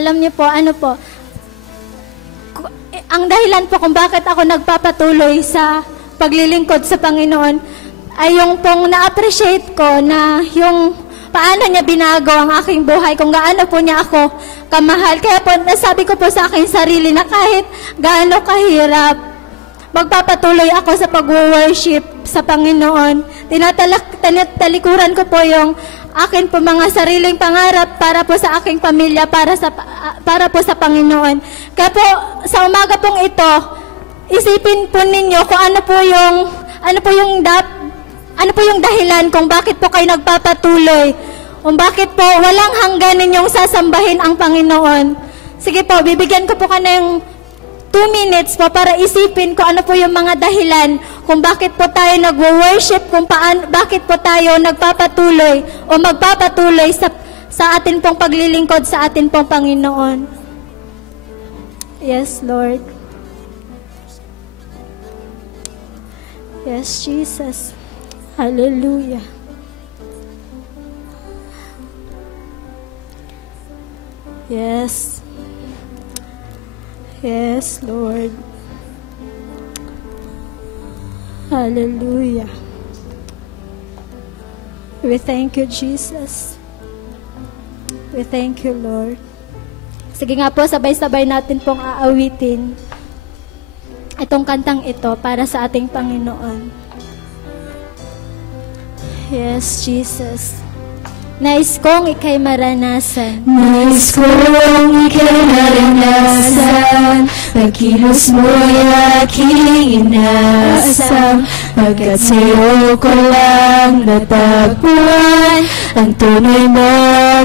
alam niyo po, ang dahilan po kung bakit ako nagpapatuloy sa paglilingkod sa Panginoon ay yung pong na-appreciate ko na yung paano niya binago ang aking buhay, kung gaano po niya ako kamahal. Kaya po, nasabi ko po sa aking sarili na kahit gaano kahirap, magpapatuloy ako sa pag-worship sa Panginoon. Tinatalikuran ko po yung akin po mga sariling pangarap para po sa aking pamilya, para po sa Panginoon. Kaya po, sa umaga pong ito, isipin po ninyo kung ano po yung dahilan kung bakit po kayo nagpapatuloy, kung bakit po walang hanggan ninyong sasambahin ang Panginoon. Sige po, bibigyan ko po ka ng 2 minutes po para isipin ko ano po yung mga dahilan kung bakit po tayo nagwo-worship, bakit po tayo nagpapatuloy o magpapatuloy sa atin pong paglilingkod sa atin pong Panginoon. Yes, Lord. Yes, Jesus. Hallelujah. Yes. Yes, Lord. Hallelujah. We thank you, Jesus. We thank you, Lord. Sige nga po, sabay-sabay natin pong aawitin itong kantang ito para sa ating Panginoon. Yes, Jesus. Nais kong ika'y maranasan. Nais kong ika'y maranasan. Pagkilos mo'y aking inaasam. Pagkat sa'yo ko lang natagpuan ang tunay na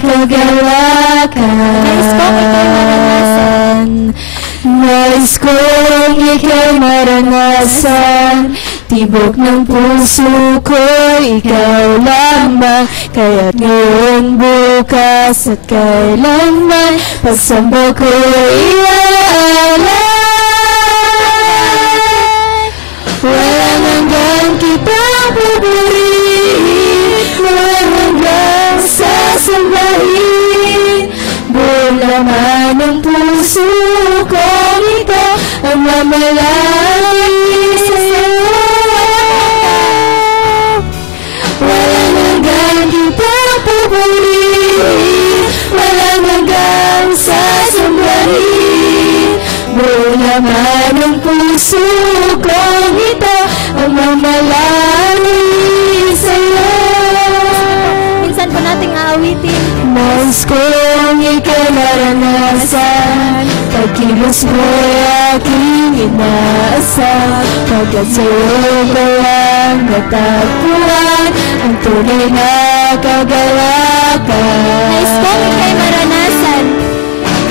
kagalakan. Nais kong ika'y maranasan. Nais kong ika'y maranasan. Tibok ng puso ko, ikaw lamang. Kaya't ngayon, bukas at kailanman, pagsamba ko iaalay. Walang hanggang kitang pupurihin, walang hanggang sasambahin. Buong laman ng puso ko, ito ang mamalangin sa'yo. Walang hanggang kitang pupurihin, walang hanggang sasambahin. Buong laman ng puso ko, ito ang mamalangin sa'yo. Minsan po nating aawitin. Nais kong ika'y maranasan. Pagkilos mo'y aking inaasam. Pagkat sa'yo ko lang natagpuan ang tunay na kagalakan. Nais kong ika'y maranasan.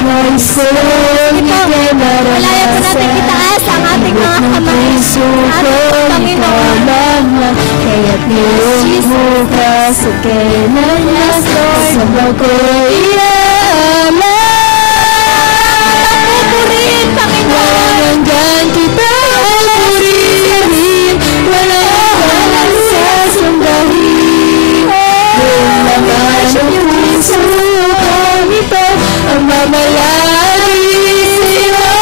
Nais kong ika'y maranasan. Malaya po natin itaas ang ating mga kamay. Ating Panginoon. Kaya't ngayon, bukas at kailanman, kasama ko iaalay. Pupurihin, Panginoon. Walang hanggang kitang pupurihin, walang hanggang sasambahin. Buong laman ng puso ko, ito ang mamalangin sa'yo.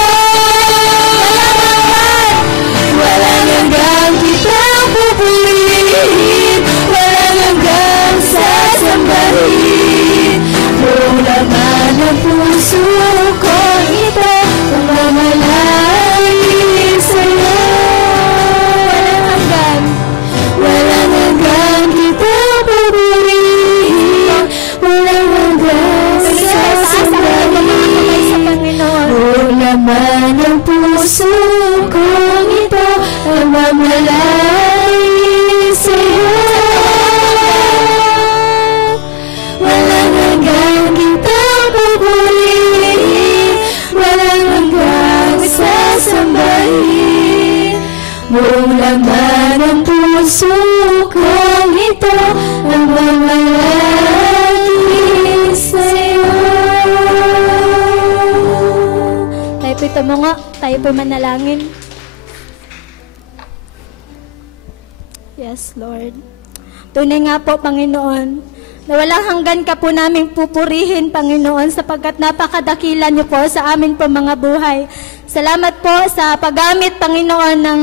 Walang hanggang kitang pupurihin, walang hanggang sasambahin. Buong laman ng puso ko, ito ang mamalangin sa'yo. Walang hanggang kitang pupurihin, walang hanggang sasambahin. Buong laman ng puso ko, ito ang mamalangin sa'yo. Walang hanggang kitang pupurihin, walang hanggang sasambahin. Buong laman ng puso ko, ito ang mamalangin sa'yo. Tayo po'y tumungo, tayo po'y manalangin. Yes, Lord. Tunay nga po, Panginoon, na walang hanggan ka po naming pupurihin, Panginoon, sapagkat napakadakila niyo po sa amin po mga buhay. Salamat po sa paggamit, Panginoon, ng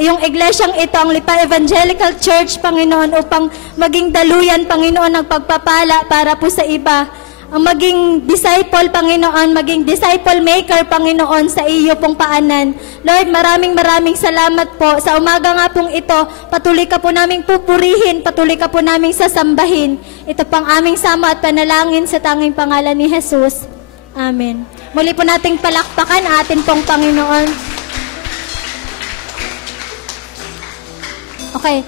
iyong iglesyang ito, ang Lipa Evangelical Church, Panginoon, upang maging daluyan, Panginoon, ng pagpapala para po sa iba. Ang maging disciple, Panginoon, maging disciple maker, Panginoon, sa iyo pong paanan. Lord, maraming salamat po. Sa umaga nga pong ito, patuloy ka po naming pupurihin, patuloy ka po naming sasambahin. Ito pang aming sama at panalangin sa tanging pangalan ni Jesus. Amen. Muli po nating palakpakan atin pong Panginoon. Okay.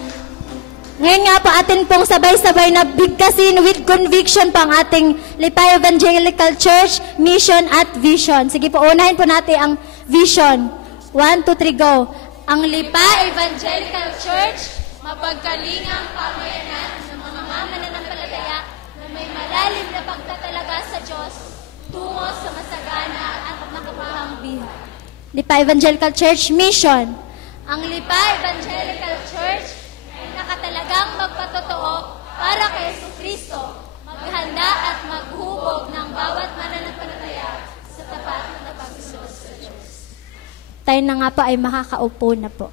Ngayon nga po atin pong sabay-sabay na bigkasin with conviction pang ating Lipa Evangelical Church, mission at vision. Sige po, unahin po natin ang vision. 1, 2, 3, go. Ang Lipa Evangelical Church, mapagkalingang pamayanan ng mga mananampalataya na may malalim na pagtatalaga sa Diyos tungo sa masagana at makapahang buhay. Lipa Evangelical Church, mission. Ang Lipa Evangelical Church, nakatalagang magpatotoo para kay Kristo, maghanda at maghubog ng bawat mananampalataya sa tapat na pagsunod sa Diyos. Tayo na nga po ay makakaupo na po.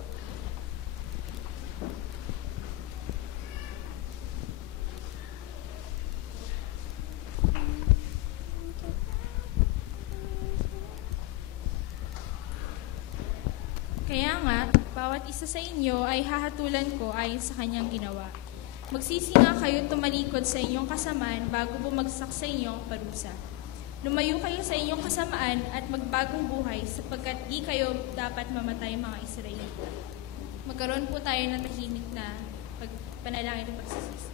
Kaya nga, bawat isa sa inyo ay hahatulan ko ayon sa kanyang ginawa. Magsisi nga kayo tumalikod sa inyong kasamaan bago bumagsak sa inyong parusa. Lumayo kayo sa inyong kasamaan at magbagong buhay sapagkat di kayo dapat mamatay mga Israelita. Magkaroon po tayo ng tahimik na panalangin at pagsisisi.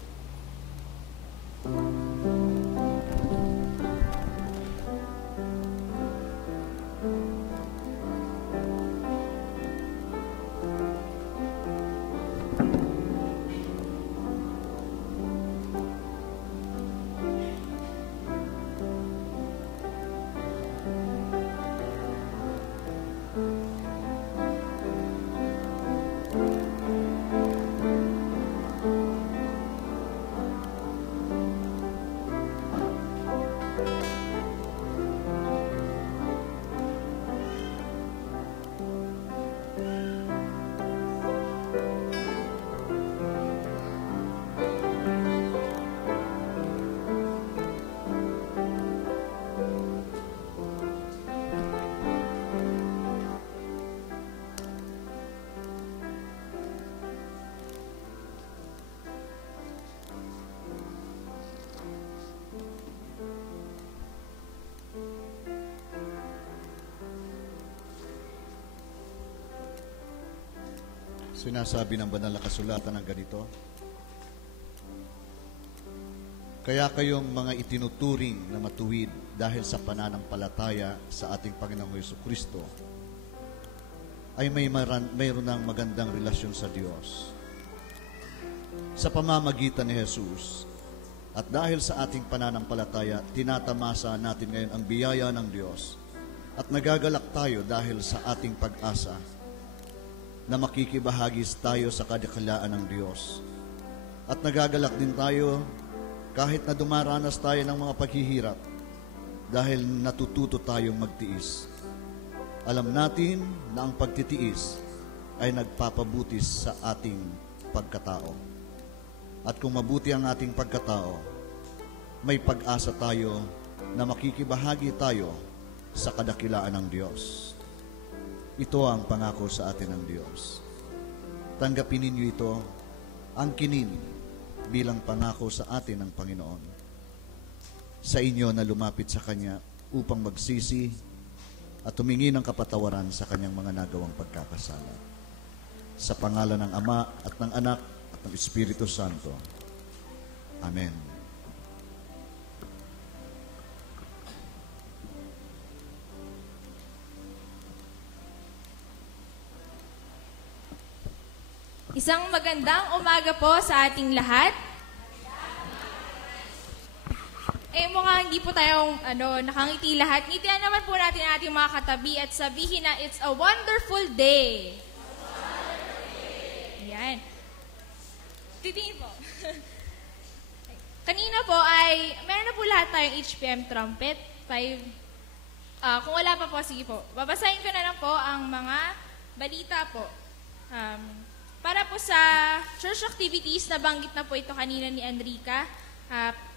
Sinasabi ng banal na kasulatan ng ganito, kaya kayong mga itinuturing na matuwid dahil sa pananampalataya sa ating Panginoong Jesucristo ay mayroon ng magandang relasyon sa Diyos. Sa pamamagitan ni Jesus at dahil sa ating pananampalataya, tinatamasa natin ngayon ang biyaya ng Diyos at nagagalak tayo dahil sa ating pag-asa na makikibahagis tayo sa kadakilaan ng Diyos. At nagagalak din tayo kahit na dumaranas tayo ng mga paghihirap dahil natututo tayong magtiis. Alam natin na ang pagtitiis ay nagpapabutis sa ating pagkatao. At kung mabuti ang ating pagkatao, may pag-asa tayo na makikibahagi tayo sa kadakilaan ng Diyos. Ito ang pangako sa atin ng Diyos. Tanggapin ninyo ito, ang kinin, bilang pangako sa atin ng Panginoon. Sa inyo na lumapit sa Kanya upang magsisi at humingi ng kapatawaran sa Kanyang mga nagawang pagkakasala. Sa pangalan ng Ama at ng Anak at ng Espiritu Santo. Amen. Isang magandang umaga po sa ating lahat. Mukhang hindi po tayong nakangiti lahat. Ngitian naman po natin ang ating mga katabi at sabihin na it's a wonderful day. Ayan. Titingin po. Kanina po ay, meron na po lahat tayong HPM trumpet. Kung wala pa po, sige po. Babasahin ko na lang po ang mga balita po. Para po sa church activities, nabanggit na po ito kanina ni Enrica.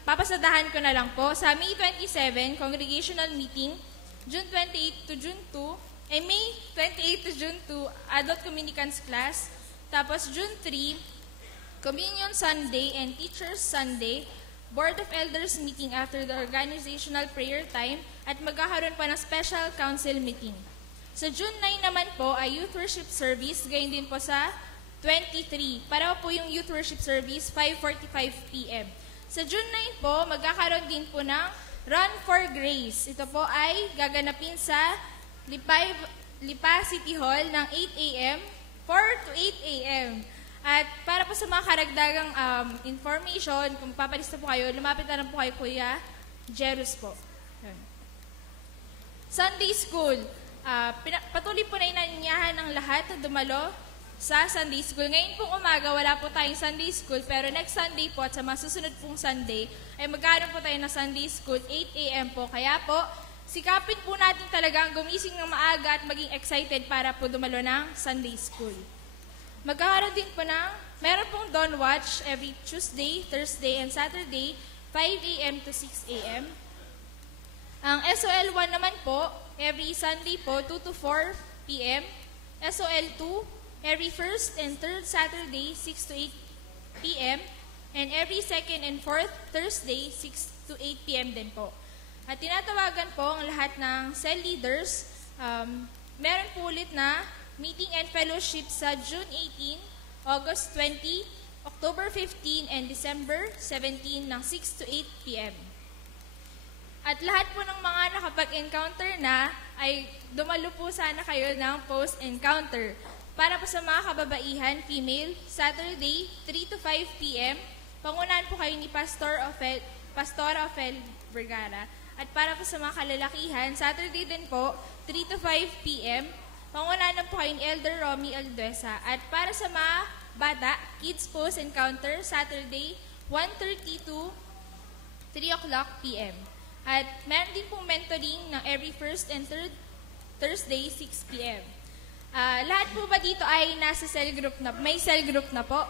Papasadahan ko na lang po. Sa May 27, congregational meeting, June 28 to June 2, May 28 to June 2, adult communicants class. Tapos June 3, Communion Sunday and Teachers Sunday, Board of Elders meeting after the organizational prayer time, at magkakaroon pa ng special council meeting. Sa June 9 naman po ay youth worship service, gayon din po sa 23. Para po yung youth worship service, 5:45 p.m. Sa June 9 po, magkakaroon din po ng Run for Grace. Ito po ay gaganapin sa Lipa City Hall ng 8 a.m. 4 to 8 a.m. At para po sa mga karagdagang information, kung papalista po kayo, lumapit na lang po kay Kuya Jerus po. Yun. Sunday School. Patuloy po na inanyahan ng lahat na dumalo sa Sunday School. Ngayon pong umaga, wala po tayong Sunday School, pero next Sunday po at sa mga susunod pong Sunday, ay magkaroon po tayo ng Sunday School, 8 a.m. po. Kaya po, sikapin po natin talagang gumising ng maaga at maging excited para po dumalo ng Sunday School. Magkakaroon din po meron pong Dawn Watch every Tuesday, Thursday, and Saturday, 5 a.m. to 6 a.m. Ang SOL 1 naman po, every Sunday po, 2 to 4 p.m. SOL 2, every first and third Saturday, 6 to 8 p.m. And every second and fourth Thursday, 6 to 8 p.m. din po. At tinatawagan po ang lahat ng cell leaders. Meron po ulit na meeting and fellowship sa June 18, August 20, October 15, and December 17 ng 6 to 8 p.m. At lahat po ng mga nakapag-encounter na ay dumalo po sana kayo ng post-encounter. Para po sa mga kababaihan, female, Saturday, 3 to 5 p.m. Pangunahan po kayo ni Pastora Ofel Vergara. At para po sa mga kalalakihan, Saturday din po, 3 to 5 p.m. Pangunahan po kayo ni Elder Romy Alduesa. At para sa mga bata, Kids Post Encounter, Saturday, 1:30 to 3 o'clock p.m. At meron din pong mentoring ng every first and third Thursday, 6 p.m. Lahat po ba dito ay nasa cell group na? May cell group na po?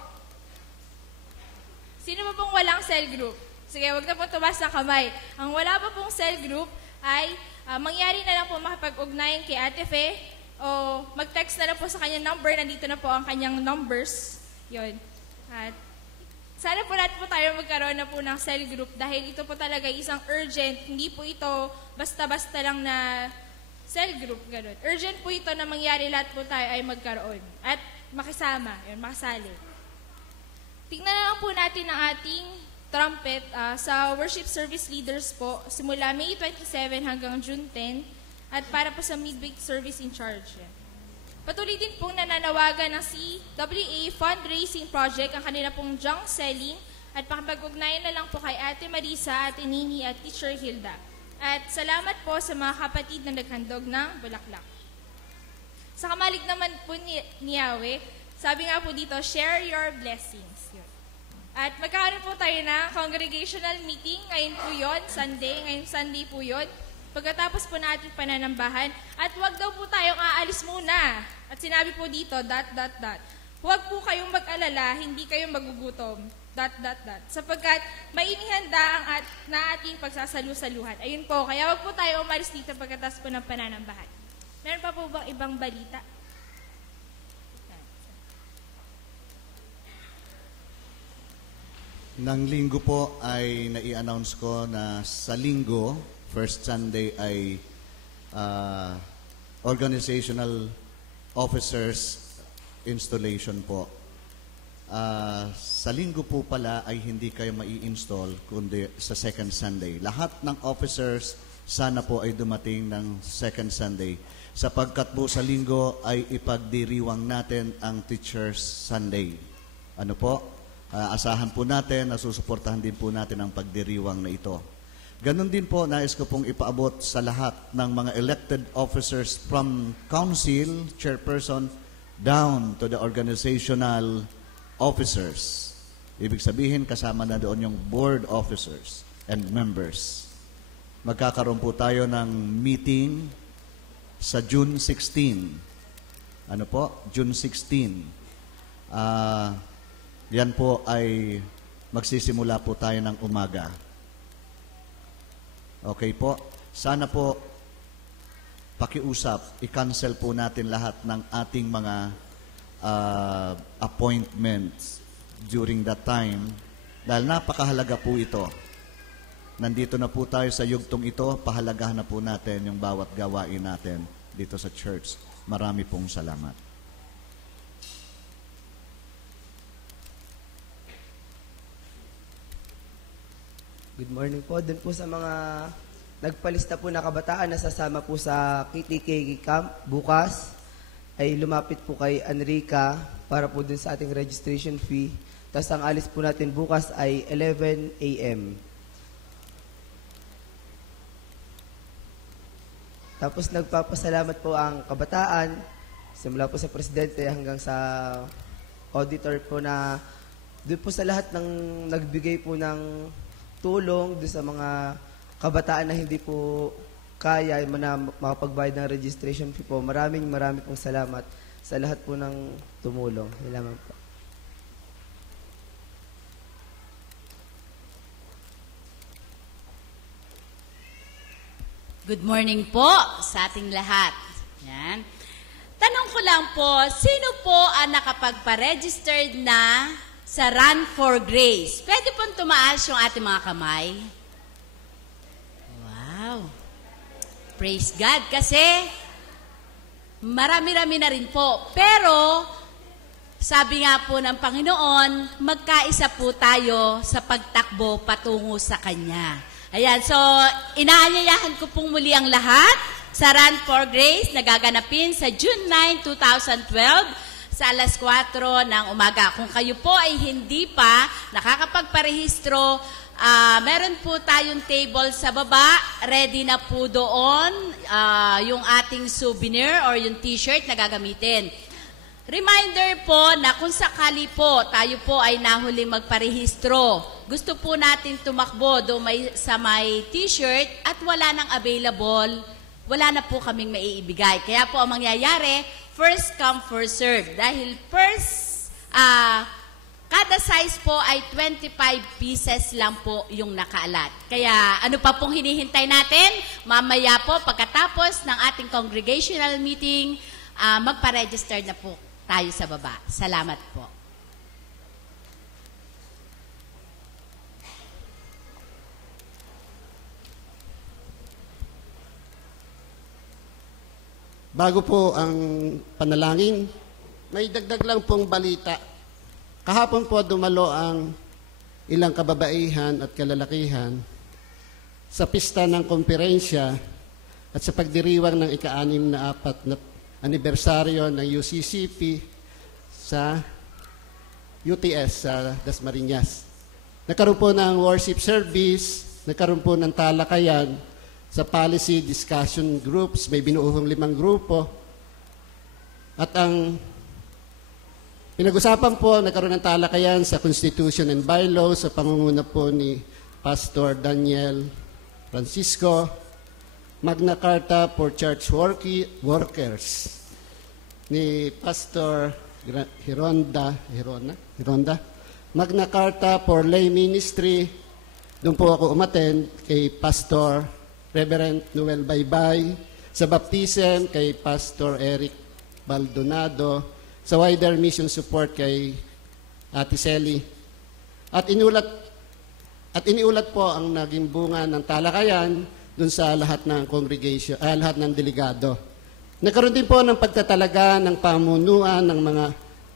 Sino ba pong walang cell group? Sige, wag na po tumas ng kamay. Ang wala pa pong cell group ay mangyari na lang po makipag-ugnayan kay Ate Fe o mag-text na lang po sa kanyang number. Nandito na po ang kanyang numbers. Yun. At sana po lahat po tayo magkaroon na po ng cell group dahil ito po talaga isang urgent. Hindi po ito basta-basta lang na cell group. Ganun. Urgent po ito na mangyari lahat po tayo ay magkaroon. At makisama. Yun, makasali. Tingnan na lang po natin ang ating trumpet sa worship service leaders po simula May 27 hanggang June 10 at para po sa midweek service in charge. Patuloy din pong nananawagan ng CWA Fundraising Project ang kanila pong junk selling at pakipag-ugnayan na lang po kay Ate Marisa, Ate Nini at Teacher Hilda. At salamat po sa mga kapatid na naghandog ng bulaklak. Sa kamalig naman po ni Yahweh, sabi nga po dito, share your blessings. Yun. At magkakaroon po tayo ng congregational meeting. Ngayon po yun, Sunday. Ngayong Sunday po yun. Pagkatapos po na ating pananambahan. At huwag daw po tayong aalis muna. At sinabi po dito, ... Huwag po kayong mag-alala, hindi kayong magugutom. ... Sapagkat may inihanda na ating pagsasalu-saluhan. Ayun po, kaya huwag po tayo umalis dito pagkatapos po ng pananambahan. Meron pa po bang ibang balita? Nang linggo po ay nai-announce ko na sa linggo, first Sunday ay organizational officers installation po. Sa linggo po pala ay hindi kayo mai-install kundi sa second Sunday. Lahat ng officers sana po ay dumating ng second Sunday sapagkat po sa linggo ay ipagdiriwang natin ang Teachers Sunday. Ano po? Asahan po natin, nasusuportahan din po natin ang pagdiriwang na ito. Ganon din po, nais ko pong ipaabot sa lahat ng mga elected officers from council, chairperson, down to the organizational officers. Ibig sabihin, kasama na doon yung board officers and members. Magkakaroon po tayo ng meeting sa June 16. Ano po? June 16. Yan po ay magsisimula po tayo ng umaga. Okay po? Sana po pakiusap, i-cancel po natin lahat ng ating mga appointments during that time dahil napakahalaga po ito. Nandito na po tayo sa yugtong ito, pahalagahan na po natin yung bawat gawain natin dito sa church. Marami pong salamat. Good morning po. Doon po sa mga nagpalista po na kabataan na sasama po sa KTK Camp bukas, ay lumapit po kay Enrica para po dun sa ating registration fee. Tapos ang alis po natin bukas ay 11 a.m. Tapos nagpapasalamat po ang kabataan, simula po sa presidente hanggang sa auditor po na doon po sa lahat ng nagbigay po ng tulong doon sa mga kabataan na hindi po kaya na makapagbayad ng registration fee po. Maraming pong salamat sa lahat po ng tumulong. Salamat po. Good morning po sa ating lahat. Yan. Tanong ko lang po, sino po ang nakapagpa-registered na sa Run for Grace? Pwede pong tumaas yung ating mga kamay. Wow. Praise God. Kasi marami-rami na rin po. Pero sabi nga po ng Panginoon, magkaisa po tayo sa pagtakbo patungo sa Kanya. Ayan, so inaanyayahan ko pong muli ang lahat sa Run for Grace na gaganapin sa June 9, 2012 sa alas 4 ng umaga. Kung kayo po ay hindi pa nakakapagparehistro, meron po tayong table sa baba. Ready na po doon yung ating souvenir or yung t-shirt na gagamitin. Reminder po na kung sakali po tayo po ay nahuling magparehistro, gusto po natin tumakbo sa may t-shirt at wala nang available, wala na po kaming maiibigay. Kaya po ang mangyayari, first come, first serve. Dahil kada size po ay 25 pieces lang po yung nakaalat. Kaya ano pa pong hinihintay natin? Mamaya po pagkatapos ng ating congregational meeting, magpa-register na po tayo sa baba. Salamat po. Bago po ang panalangin, may dagdag lang pong balita. Kahapon po dumalo ang ilang kababaihan at kalalakihan sa pista ng komperensya at sa pagdiriwang ng ika-6 na 4 na anibersaryo ng UCCP sa UTS sa Dasmariñas. Nagkaroon po ng worship service, nagkaroon po ng talakayan sa policy discussion groups, may binuuhong 5 grupo. At ang pinag-usapan po, nagkaroon ng talakayan sa Constitution and Bylaws sa pangunguna po ni Pastor Daniel Francisco, Magna Carta for Church Workers ni Pastor Hironda, Magna Carta for Lay Ministry. Doon po ako umattend kay Pastor Reverend Noel Baybay, sa baptism kay Pastor Eric Baldonado, sa wider mission support kay Ate Sally. At iniulat po ang naging bunga ng talakayan dun sa lahat ng congregation, lahat ng delegado. Nagkaroon din po ng pagtatalaga ng pamunuan ng mga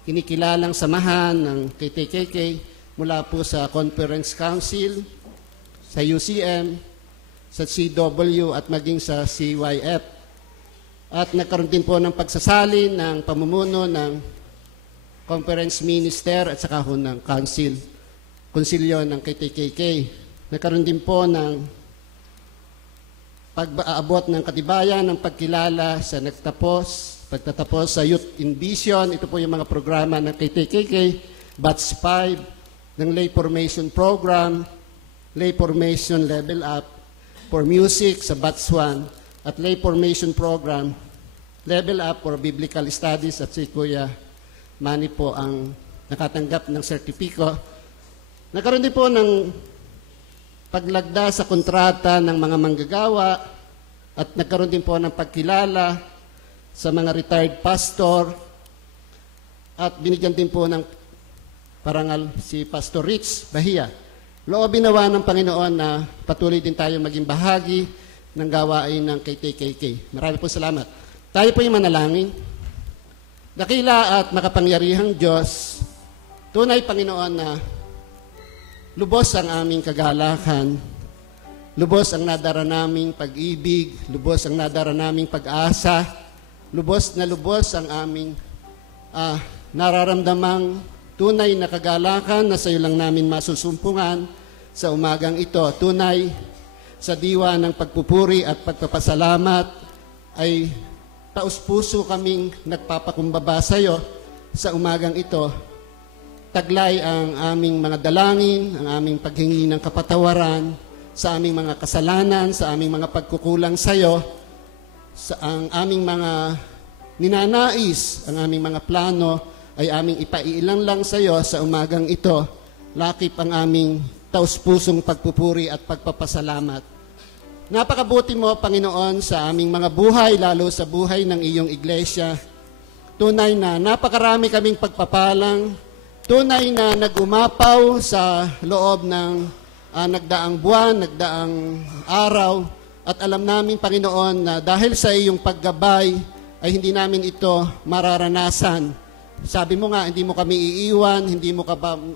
kinikilalang samahan ng KTKK mula po sa Conference Council, sa UCM, sa CW at maging sa CYF. At nagkaroon din po ng pagsasalin ng pamumuno ng Conference Minister at saka ho ng Konsilyo ng KTKK. Nagkaroon din po ng pag-aabot ng katibayan ng pagkilala sa pagtatapos sa Youth in Vision. Ito po yung mga programa ng KTKK, Batch 5, ng lay formation program, lay formation level up for music sa Batch 1, at lay formation program, level up for biblical studies, at si Kuya Manny po ang nakatanggap ng sertipiko. Nagkaroon din po ng paglagda sa kontrata ng mga manggagawa at nagkaroon din po ng pagkilala sa mga retired pastor at binigyan din po ng parangal si Pastor Rich Bahia. Loobin nawa ng Panginoon na patuloy din tayo maging bahagi ng gawain ng KTKK. Marami po salamat. Tayo po yung manalangin. Dakila at makapangyarihang Diyos, tunay Panginoon na lubos ang aming kagalakan, lubos ang nadara naming pag-ibig, lubos ang nadara naming pag-asa, lubos ang aming nararamdamang tunay na kagalakan na sa iyo lang namin masusumpungan sa umagang ito. Tunay sa diwa ng pagpupuri at pagpapasalamat ay taus-puso kaming nagpapakumbaba sa iyo sa umagang ito. Taglay ang aming mga dalangin, ang aming paghingi ng kapatawaran sa aming mga kasalanan, sa aming mga pagkukulang sa iyo, sa ang aming mga ninanais, ang aming mga plano ay aming ipaiilang lang sa iyo sa umagang ito. Lakip ang aming taus-pusong pagpupuri at pagpapasalamat. Napakabuti mo, Panginoon, sa aming mga buhay, lalo sa buhay ng iyong iglesia. Tunay na napakarami kaming pagpapalang, tunay na nagumapaw sa loob ng nagdaang buwan, nagdaang araw, at alam namin, Panginoon, na dahil sa iyong paggabay ay hindi namin ito mararanasan. Sabi mo nga, hindi mo kami iiwan, hindi mo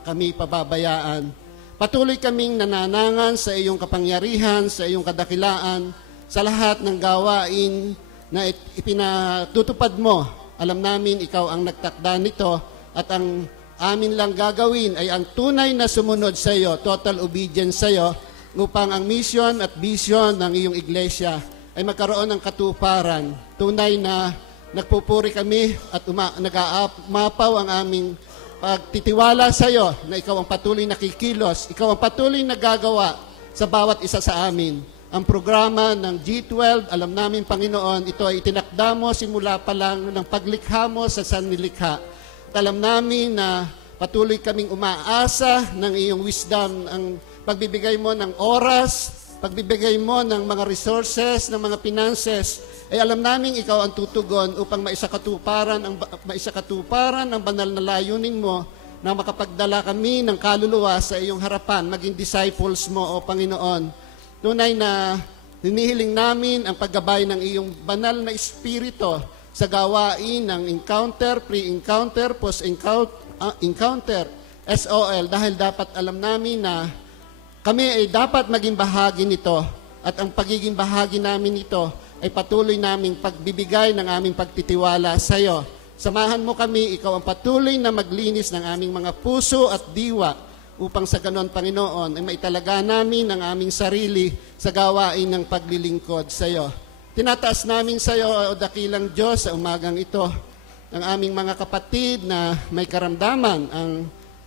kami pababayaan. Patuloy kaming nananangan sa iyong kapangyarihan, sa iyong kadakilaan, sa lahat ng gawain na ipinatutupad mo. Alam namin, ikaw ang nagtakda nito at ang amin lang gagawin ay ang tunay na sumunod sa iyo, total obedience sa iyo, upang ang mission at vision ng iyong iglesia ay magkaroon ng katuparan. Tunay na nagpupuri kami at nag-aapaw ang aming pagtitiwala sa iyo na ikaw ang patuloy nakikilos, ikaw ang patuloy nagagawa sa bawat isa sa amin. Ang programa ng G12, alam namin, Panginoon, ito ay itinakda mo simula pa lang ng paglikha mo sa sanlilikha. At alam namin na patuloy kaming umaasa ng iyong wisdom, ang pagbibigay mo ng oras, pagbibigay mo ng mga resources, ng mga finances, ay alam namin ikaw ang tutugon upang maisakatuparan ang banal na layunin mo na makapagdala kami ng kaluluwa sa iyong harapan, maging disciples mo, O Panginoon. Tunay na hinihiling namin ang paggabay ng iyong banal na espiritu sa gawain ng encounter, pre-encounter, post-encounter, SOL, dahil dapat alam namin na kami ay dapat maging bahagi nito at ang pagiging bahagi namin nito ay patuloy naming pagbibigay ng aming pagtitiwala sa iyo. Samahan mo kami, ikaw ang patuloy na maglinis ng aming mga puso at diwa upang sa ganon, Panginoon, ay maitalaga namin ang aming sarili sa gawain ng paglilingkod sa iyo. Tinataas namin sa iyo, O dakilang Diyos, sa umagang ito, ang aming mga kapatid na may karamdaman, ang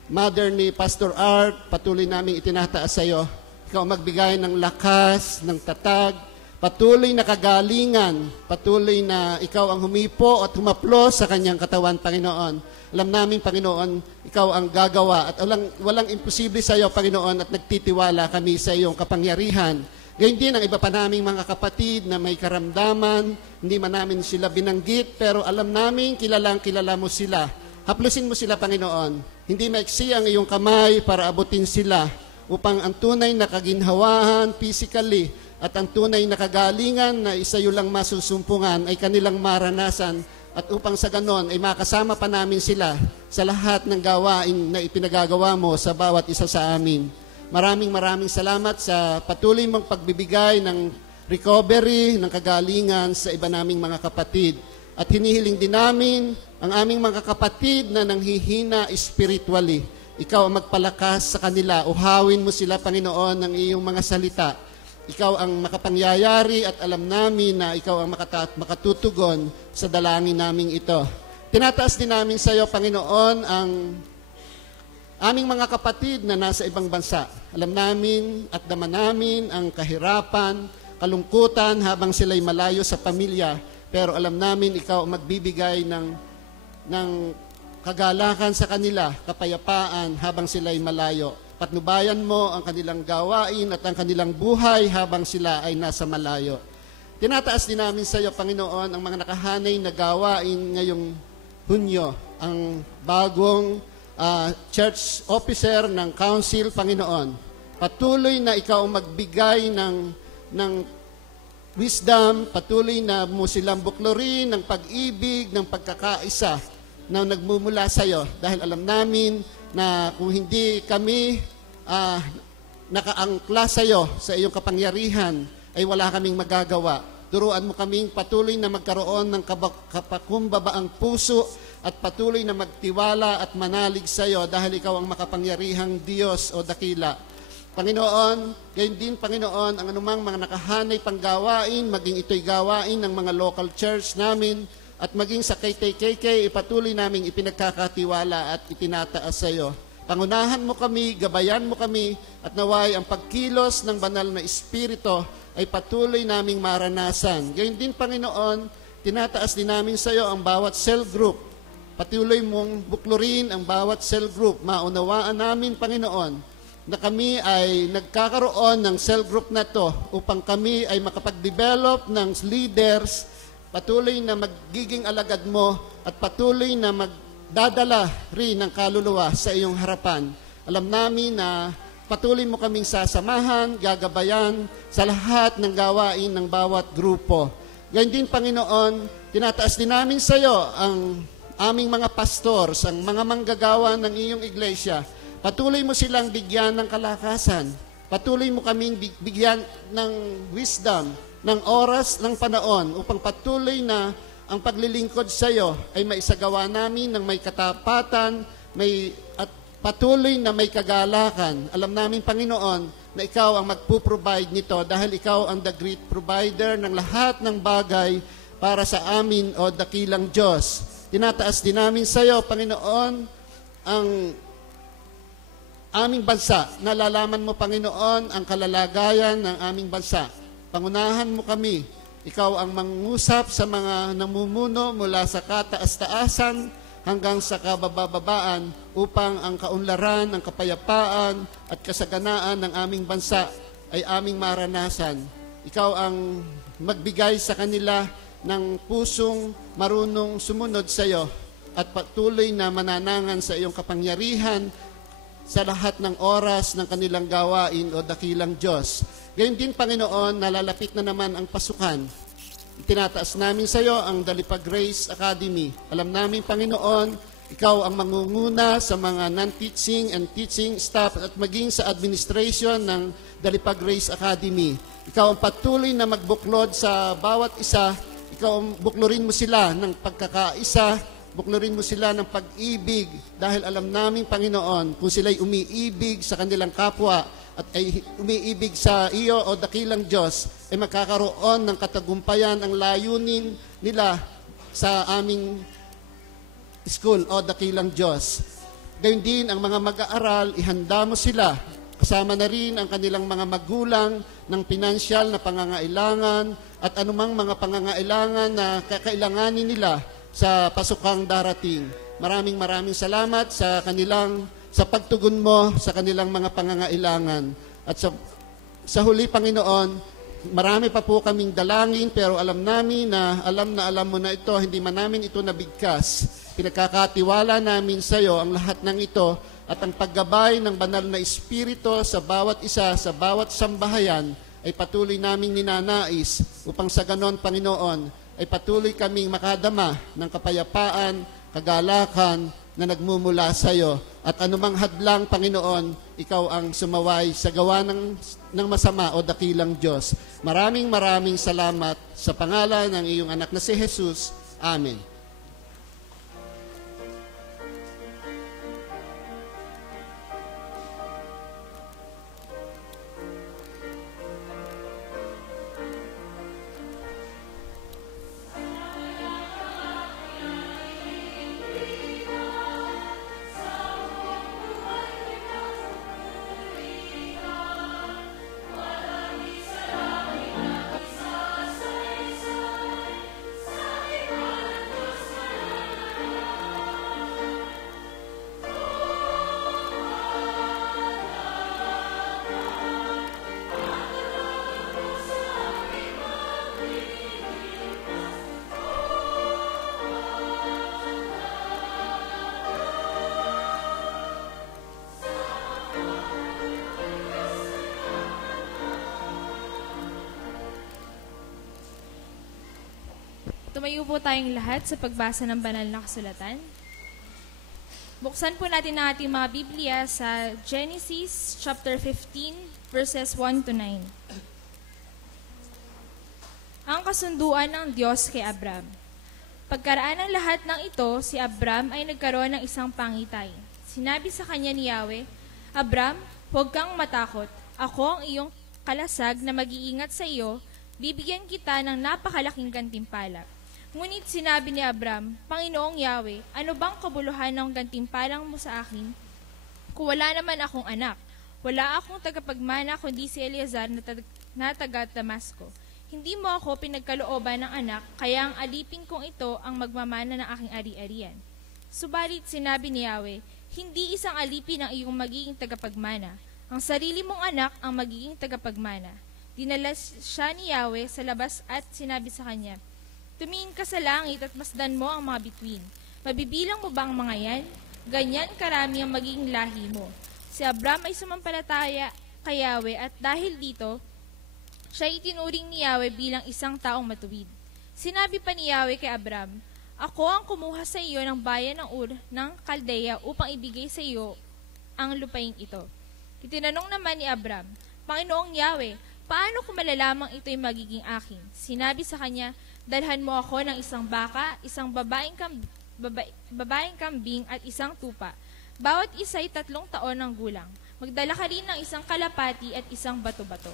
mother ni Pastor Art, patuloy namin itinataas sa iyo. Ikaw magbigay ng lakas, ng tatag, patuloy na kagalingan, patuloy na ikaw ang humipo at humaplos sa kanyang katawan, Panginoon. Alam namin, Panginoon, ikaw ang gagawa at walang imposible sa iyo, Panginoon, at nagtitiwala kami sa iyong kapangyarihan. Gayun din ang iba pa naming mga kapatid na may karamdaman, hindi man namin sila binanggit, pero alam namin, kilala mo sila. Haplusin mo sila, Panginoon. Hindi maiksi ang iyong kamay para abutin sila upang ang tunay na kaginhawahan physically at ang tunay na kagalingan na isa yung lang masusumpungan ay kanilang maranasan at upang sa ganon ay makasama pa namin sila sa lahat ng gawain na ipinagagawa mo sa bawat isa sa amin. Maraming salamat sa patuloy mong pagbibigay ng recovery, ng kagalingan sa iba naming mga kapatid. At hinihiling din namin ang aming mga kapatid na nanghihina spiritually. Ikaw ang magpalakas sa kanila. Uhawin mo sila, Panginoon, ng iyong mga salita. Ikaw ang makapangyayari at alam namin na ikaw ang makatutugon sa dalangin naming ito. Tinataas din namin sa iyo, Panginoon, ang aming mga kapatid na nasa ibang bansa. Alam namin at dama namin ang kahirapan, kalungkutan habang sila'y malayo sa pamilya. Pero alam namin ikaw ang magbibigay ng kagalakan sa kanila, kapayapaan habang sila'y malayo. Patnubayan mo ang kanilang gawain at ang kanilang buhay habang sila ay nasa malayo. Tinataas din namin sa iyo, Panginoon, ang mga nakahanay na gawain ngayong Hunyo, ang bagong church officer ng council, Panginoon. Patuloy na ikaw ang magbigay ng wisdom, patuloy na mo silang buklorin ng pag-ibig, ng pagkakaisa na nagmumula sa iyo. Dahil alam namin na kung hindi kami nakaangkla sa iyo, sa iyong kapangyarihan, ay wala kaming magagawa. Turuan mo kaming patuloy na magkaroon ng kapakumbabaang puso at patuloy na magtiwala at manalig sa iyo dahil ikaw ang makapangyarihang Diyos o dakila. Panginoon, gayon din Panginoon, ang anumang mga nakahanay pang gawain, maging ito'y gawain ng mga local church namin at maging sa KTKK, ipatuloy naming ipinagkakatiwala at itinataas sa iyo. Pangunahan mo kami, gabayan mo kami, at naway ang pagkilos ng banal na Espiritu ay patuloy naming maranasan. Gayon din Panginoon, tinataas din namin sa iyo ang bawat cell group. Patuloy mong buklurin ang bawat cell group. Maunawaan namin, Panginoon, na kami ay nagkakaroon ng cell group na to upang kami ay makapag-develop ng leaders, patuloy na magiging alagad mo at patuloy na magdadala rin ng kaluluwa sa iyong harapan. Alam namin na patuloy mo kaming sasamahan, gagabayan sa lahat ng gawain ng bawat grupo. Ganyan din, Panginoon, tinataas din namin sa iyo ang aming mga pastors, ang mga manggagawa ng iyong iglesia. Patuloy mo silang bigyan ng kalakasan. Patuloy mo kaming bigyan ng wisdom, ng oras, ng panahon upang patuloy na ang paglilingkod sa iyo ay maisagawa namin ng may katapatan, at patuloy na may kagalakan. Alam namin, Panginoon, na ikaw ang magpo-provide nito dahil ikaw ang the great provider ng lahat ng bagay para sa amin o dakilang Diyos. Tinataas din namin sa iyo, Panginoon, ang aming bansa. Nalalaman mo, Panginoon, ang kalalagayan ng aming bansa. Pangunahan mo kami. Ikaw ang mangusap sa mga namumuno mula sa kataas-taasan hanggang sa kabababaan upang ang kaunlaran, ang kapayapaan at kasaganaan ng aming bansa ay aming maranasan. Ikaw ang magbigay sa kanila ng pusong marunong sumunod sa iyo at patuloy na mananangan sa iyong kapangyarihan sa lahat ng oras ng kanilang gawain o dakilang Diyos. Gayon din, Panginoon, nalalapit na naman ang pasukan. Tinataas namin sa iyo ang Dalipag Grace Academy. Alam namin, Panginoon, ikaw ang mangunguna sa mga non-teaching and teaching staff at maging sa administration ng Dalipag Grace Academy. Ikaw ang patuloy na magbuklod sa bawat isa. Ikaw ang buklorin mo sila ng pagkakaisa, buklorin mo sila ng pag-ibig dahil alam namin, Panginoon, kung sila'y umiibig sa kanilang kapwa at ay umiibig sa iyo o dakilang Diyos, ay magkakaroon ng katagumpayan ang layunin nila sa aming school o dakilang Diyos. Gayun din ang mga mag-aaral, ihanda mo sila. Kasama na rin ang kanilang mga magulang ng pinansyal na pangangailangan at anumang mga pangangailangan na kakailanganin nila sa pasukang darating. Maraming salamat sa pagtugon mo sa kanilang mga pangangailangan. At sa huli, Panginoon, marami pa po kaming dalangin, pero alam namin na alam mo na ito, hindi man namin ito nabigkas. Pinagkakatiwala namin sa iyo ang lahat ng ito at ang paggabay ng banal na Espiritu sa bawat isa, sa bawat sambahayan, ay patuloy naming ninanais upang sa ganon, Panginoon, ay patuloy kaming makadama ng kapayapaan, kagalakan na nagmumula sa iyo. At anumang hadlang, Panginoon, ikaw ang sumaway sa gawa ng masama o dakilang Diyos. Maraming salamat sa pangalan ng iyong anak na si Jesus. Amen. Tumayo po tayong lahat sa pagbasa ng banal na kasulatan. Buksan po natin ang ating mga Biblia sa Genesis chapter 15, verses 1 to 9. Ang kasunduan ng Diyos kay Abram. Pagkaraan ng lahat ng ito, si Abram ay nagkaroon ng isang pangitay. Sinabi sa kanya ni Yahweh, Abram, huwag kang matakot. Ako ang iyong kalasag na mag-iingat sa iyo, bibigyan kita ng napakalaking gantimpala. Ngunit sinabi ni Abram, Panginoong Yahweh, ano bang kabuluhan ng gantimpalang mo sa akin? Kung wala naman akong anak, wala akong tagapagmana kundi si Eleazar na taga Damasco. Hindi mo ako pinagkalooban ng anak, kaya ang alipin kong ito ang magmamana ng aking ari-arian. Subalit sinabi ni Yahweh, hindi isang alipin ang iyong magiging tagapagmana. Ang sarili mong anak ang magiging tagapagmana. Dinala siya ni Yahweh sa labas at sinabi sa kanya, Tumingin ka sa langit at masdan mo ang mga bituin. Mabibilang mo ba ang mga yan? Ganyan karami ang magiging lahi mo. Si Abram ay sumampalataya kay Yahweh at dahil dito, siya itinuring ni Yahweh bilang isang taong matuwid. Sinabi pa ni Yahweh kay Abram, Ako ang kumuha sa iyo ng bayan ng Ur ng Kaldea upang ibigay sa iyo ang lupaing ito. Itinanong naman ni Abram, Panginoong Yahweh, paano ko malalamang ito'y magiging akin? Sinabi sa kanya, Dalhan mo ako ng isang baka, isang babaeng kambing at isang tupa. Bawat isa ay 3 taon ng gulang. Magdala ka rin ng isang kalapati at isang bato-bato.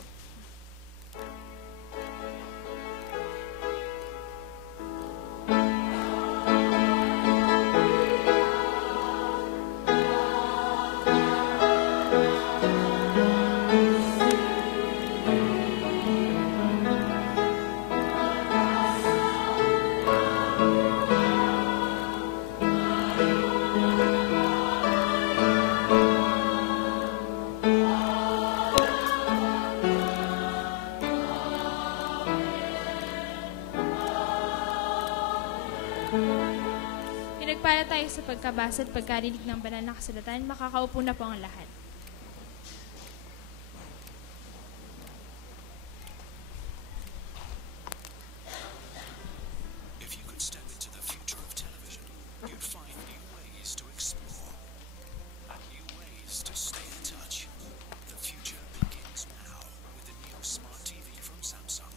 Pinagpala tayo sa pagkabasa at pagkarinig ng banal na kasulatan, makakaupo na po ang lahat. If you could step into the future of television, you'd find new ways to explore and new ways to stay in touch. The future begins now with the new Smart TV from Samsung.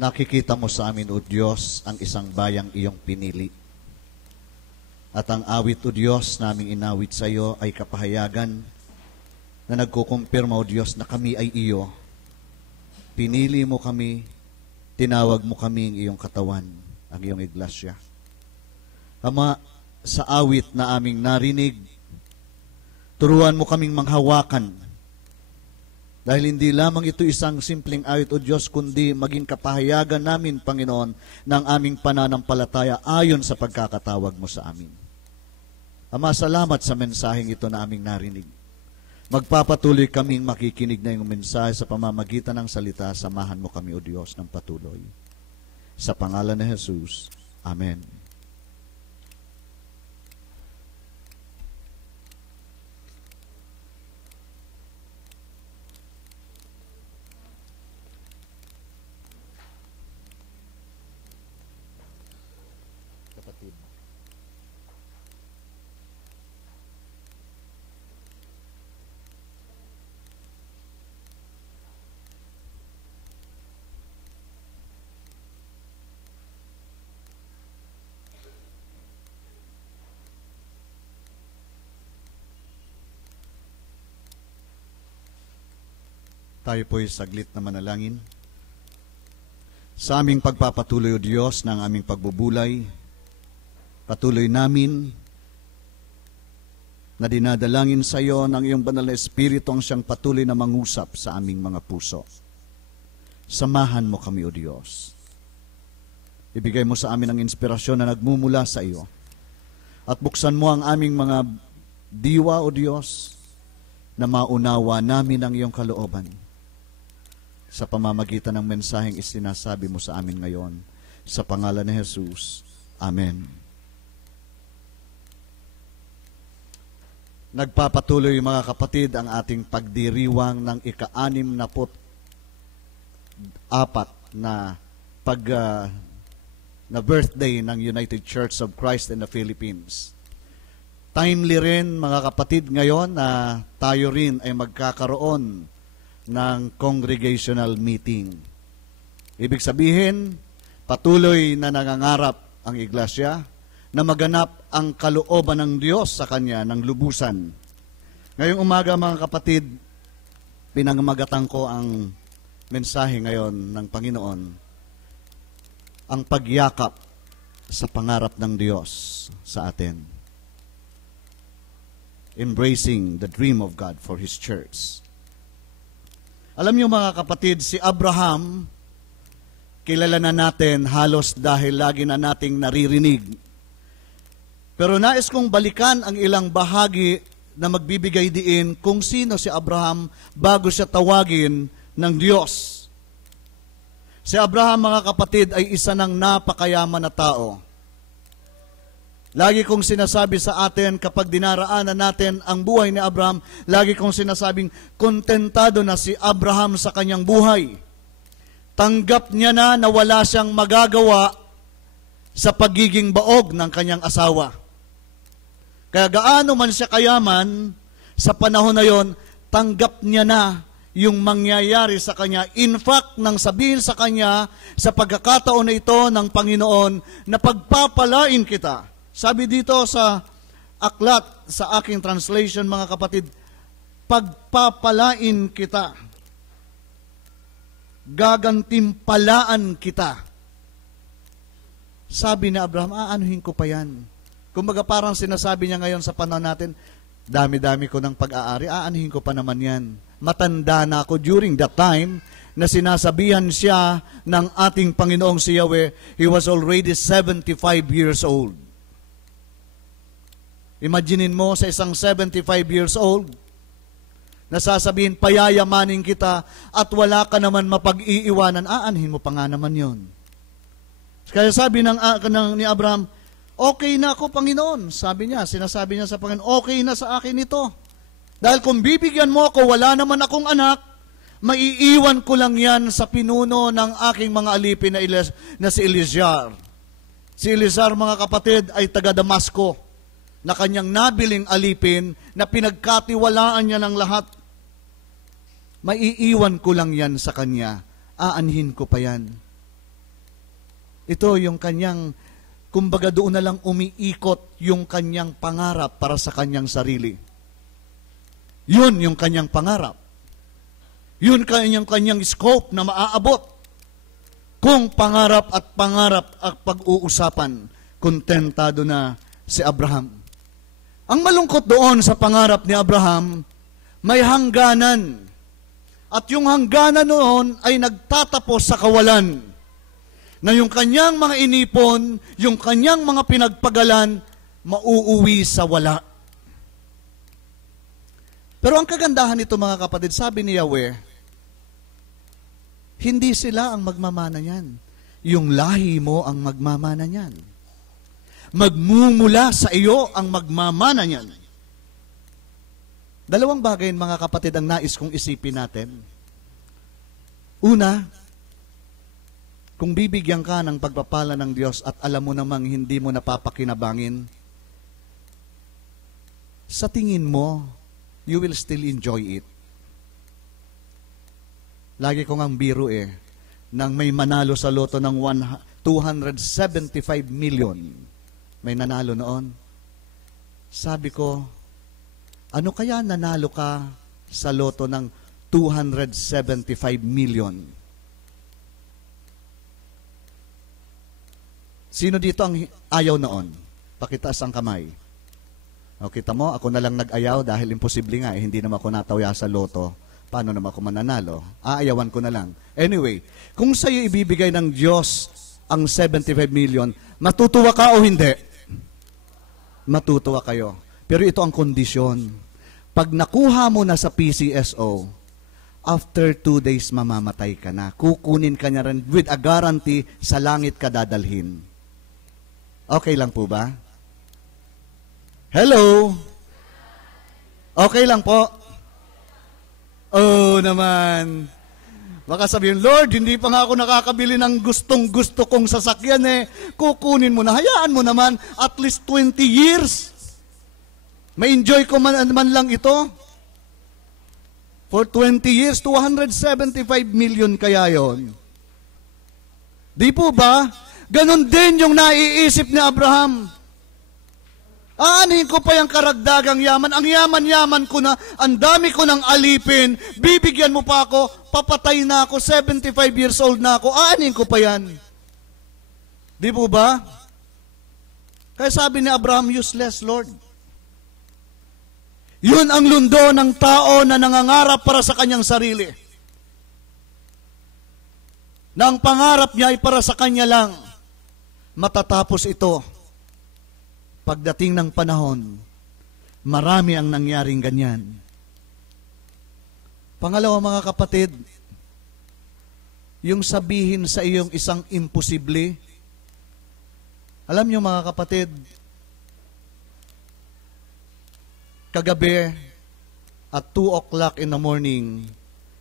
Nakikita mo sa amin, O Diyos, ang isang bayang iyong pinili. At ang awit, O Diyos, naming inawit sa iyo ay kapahayagan na nagkukumpirma, O Diyos, na kami ay iyo. Pinili mo kami, tinawag mo kami ang iyong katawan, ang iyong iglesia. Ama, sa awit na aming narinig, turuan mo kaming manghawakan. Dahil hindi lamang ito isang simpleng awit, O Diyos, kundi maging kapahayagan namin, Panginoon, ng aming pananampalataya ayon sa pagkakatawag mo sa amin. Ama, salamat sa mensaheng ito na aming narinig. Magpapatuloy kaming makikinig na yung mensahe sa pamamagitan ng salita. Samahan mo kami, O Diyos, ng patuloy. Sa pangalan ni Jesus. Amen. Kapatid. Tayo po'y saglit na manalangin. Sa aming pagpapatuloy, O Diyos, ng aming pagbubulay, patuloy namin na dinadalangin sa iyo ng iyong banal na Espiritu ang siyang patuloy na mangusap sa aming mga puso. Samahan mo kami, O Diyos. Ibigay mo sa amin ang inspirasyon na nagmumula sa iyo. At buksan mo ang aming mga diwa, O Diyos, na maunawa namin ang iyong kalooban sa pamamagitan ng mensaheng isinasabi mo sa amin ngayon. Sa pangalan ni Jesus. Amen. Nagpapatuloy, mga kapatid, ang ating pagdiriwang ng ika-64 na na birthday ng United Church of Christ in the Philippines. Timely rin, mga kapatid, ngayon na tayo rin ay magkakaroon ng congregational meeting. Ibig sabihin, patuloy na nangangarap ang iglesia na maganap ang kalooban ng Diyos sa Kanya ng lubusan. Ngayong umaga, mga kapatid, pinangmagatan ko ang mensahe ngayon ng Panginoon, ang pagyakap sa pangarap ng Diyos sa atin. Embracing the dream of God for His church. Alam niyo, mga kapatid, si Abraham, kilala na natin halos dahil lagi na nating naririnig. Pero nais kong balikan ang ilang bahagi na magbibigay diin kung sino si Abraham bago siya tawagin ng Diyos. Si Abraham, mga kapatid, ay isa ng napakayaman na tao. Lagi kong sinasabi sa atin kapag dinaraanan natin ang buhay ni Abraham, lagi kong sinasabing kontentado na si Abraham sa kanyang buhay. Tanggap niya na wala siyang magagawa sa pagiging baog ng kanyang asawa. Kaya gaano man siya kayaman, sa panahon na yon, tanggap niya na yung mangyayari sa kanya. In fact, nang sabihin sa kanya, sa pagkakataon na ito ng Panginoon, na pagpapalain kita. Sabi dito sa aklat, sa aking translation, mga kapatid, pagpapalain kita. Gagantimpalaan kita. Sabi ni Abraham, aanuhin ko pa yan. Kumbaga parang sinasabi niya ngayon sa panahon natin, dami-dami ko ng pag-aari, aanuhin ko pa naman yan. Matanda na ako during that time na sinasabihan siya ng ating Panginoong si Yahweh. He was already 75 years old. Imaginin mo sa isang 75 years old, nasasabihin, payayamanin kita at wala ka naman mapag-iiwanan, aanhin mo pa nga naman yon. Kaya sabi ni Abraham, okay na ako, Panginoon. Sabi niya, sinasabi niya sa Panginoon, okay na sa akin ito. Dahil kung bibigyan mo ako, wala naman akong anak, maiiwan ko lang yan sa pinuno ng aking mga alipin na si Eleazar. Si Eleazar, mga kapatid, ay taga Damasco, na kanyang nabiling alipin na pinagkatiwalaan niya ng lahat. Maiiwan ko lang yan sa kanya. Aanhin ko pa yan. Ito yung kanyang, kumbaga doon na lang umiikot yung kanyang pangarap para sa kanyang sarili. Yun yung kanyang pangarap. Yun kanyang scope na maaabot. Kung pangarap at pag-uusapan, kontentado na si Abraham. Ang malungkot doon sa pangarap ni Abraham, may hangganan. At yung hangganan noon ay nagtatapos sa kawalan. Na yung kanyang mga inipon, yung kanyang mga pinagpagalan, mauuwi sa wala. Pero ang kagandahan nito mga kapatid, sabi ni Yahweh, hindi sila ang magmamana niyan. Yung lahi mo ang magmamana niyan. Magmumula sa iyo ang magmamana niyan. Dalawang bagay mga kapatid ang nais kong isipin natin. Una, kung bibigyan ka ng pagpapala ng Diyos at alam mo namang hindi mo napapakinabangin, sa tingin mo, you will still enjoy it. Lagi ko ngang biro nang may manalo sa loto ng 275 million, may nanalo noon. Sabi ko, ano kaya nanalo ka sa loto ng 275 million? Sino dito ang ayaw noon? Pakitaas ang kamay. O, kita mo, ako na lang nag-ayaw dahil imposible nga, hindi naman ako natawya sa loto. Paano naman ako mananalo? Aayawan ko na lang. Anyway, kung sa'yo ibibigay ng Diyos ang 75 million, matutuwa ka o hindi? Matutuwa kayo. Pero ito ang kondisyon. Pag nakuha mo na sa PCSO, after 2 days mamamatay ka na. Kukunin ka niya rin with a guarantee sa langit ka dadalhin. Okay lang po ba? Hello? Okay lang po? Oh, naman. Baka sabihin, Lord, hindi pa nga ako nakakabili ng gustong-gusto kong sasakyan Kukunin mo na. Hayaan mo naman at least 20 years. Ma-enjoy ko man lang ito. For 20 years, 275 million kaya yon. Di po ba? Ganon din yung naiisip ni Abraham. Aanin ko pa yung karagdagang yaman. Ang yaman-yaman ko na, ang dami ko ng alipin, bibigyan mo pa ako, papatay na ako, 75 years old na ako, aanin ko pa yan. Di po ba? Kaya sabi ni Abraham, useless, Lord. Yun ang lundo ng tao na nangangarap para sa kanyang sarili. Na ang pangarap niya ay para sa kanya lang. Matatapos ito. Pagdating ng panahon, marami ang nangyaring ganyan. Pangalawa mga kapatid, yung sabihin sa iyong isang imposible, alam niyo mga kapatid, kagabi at 2 o'clock in the morning,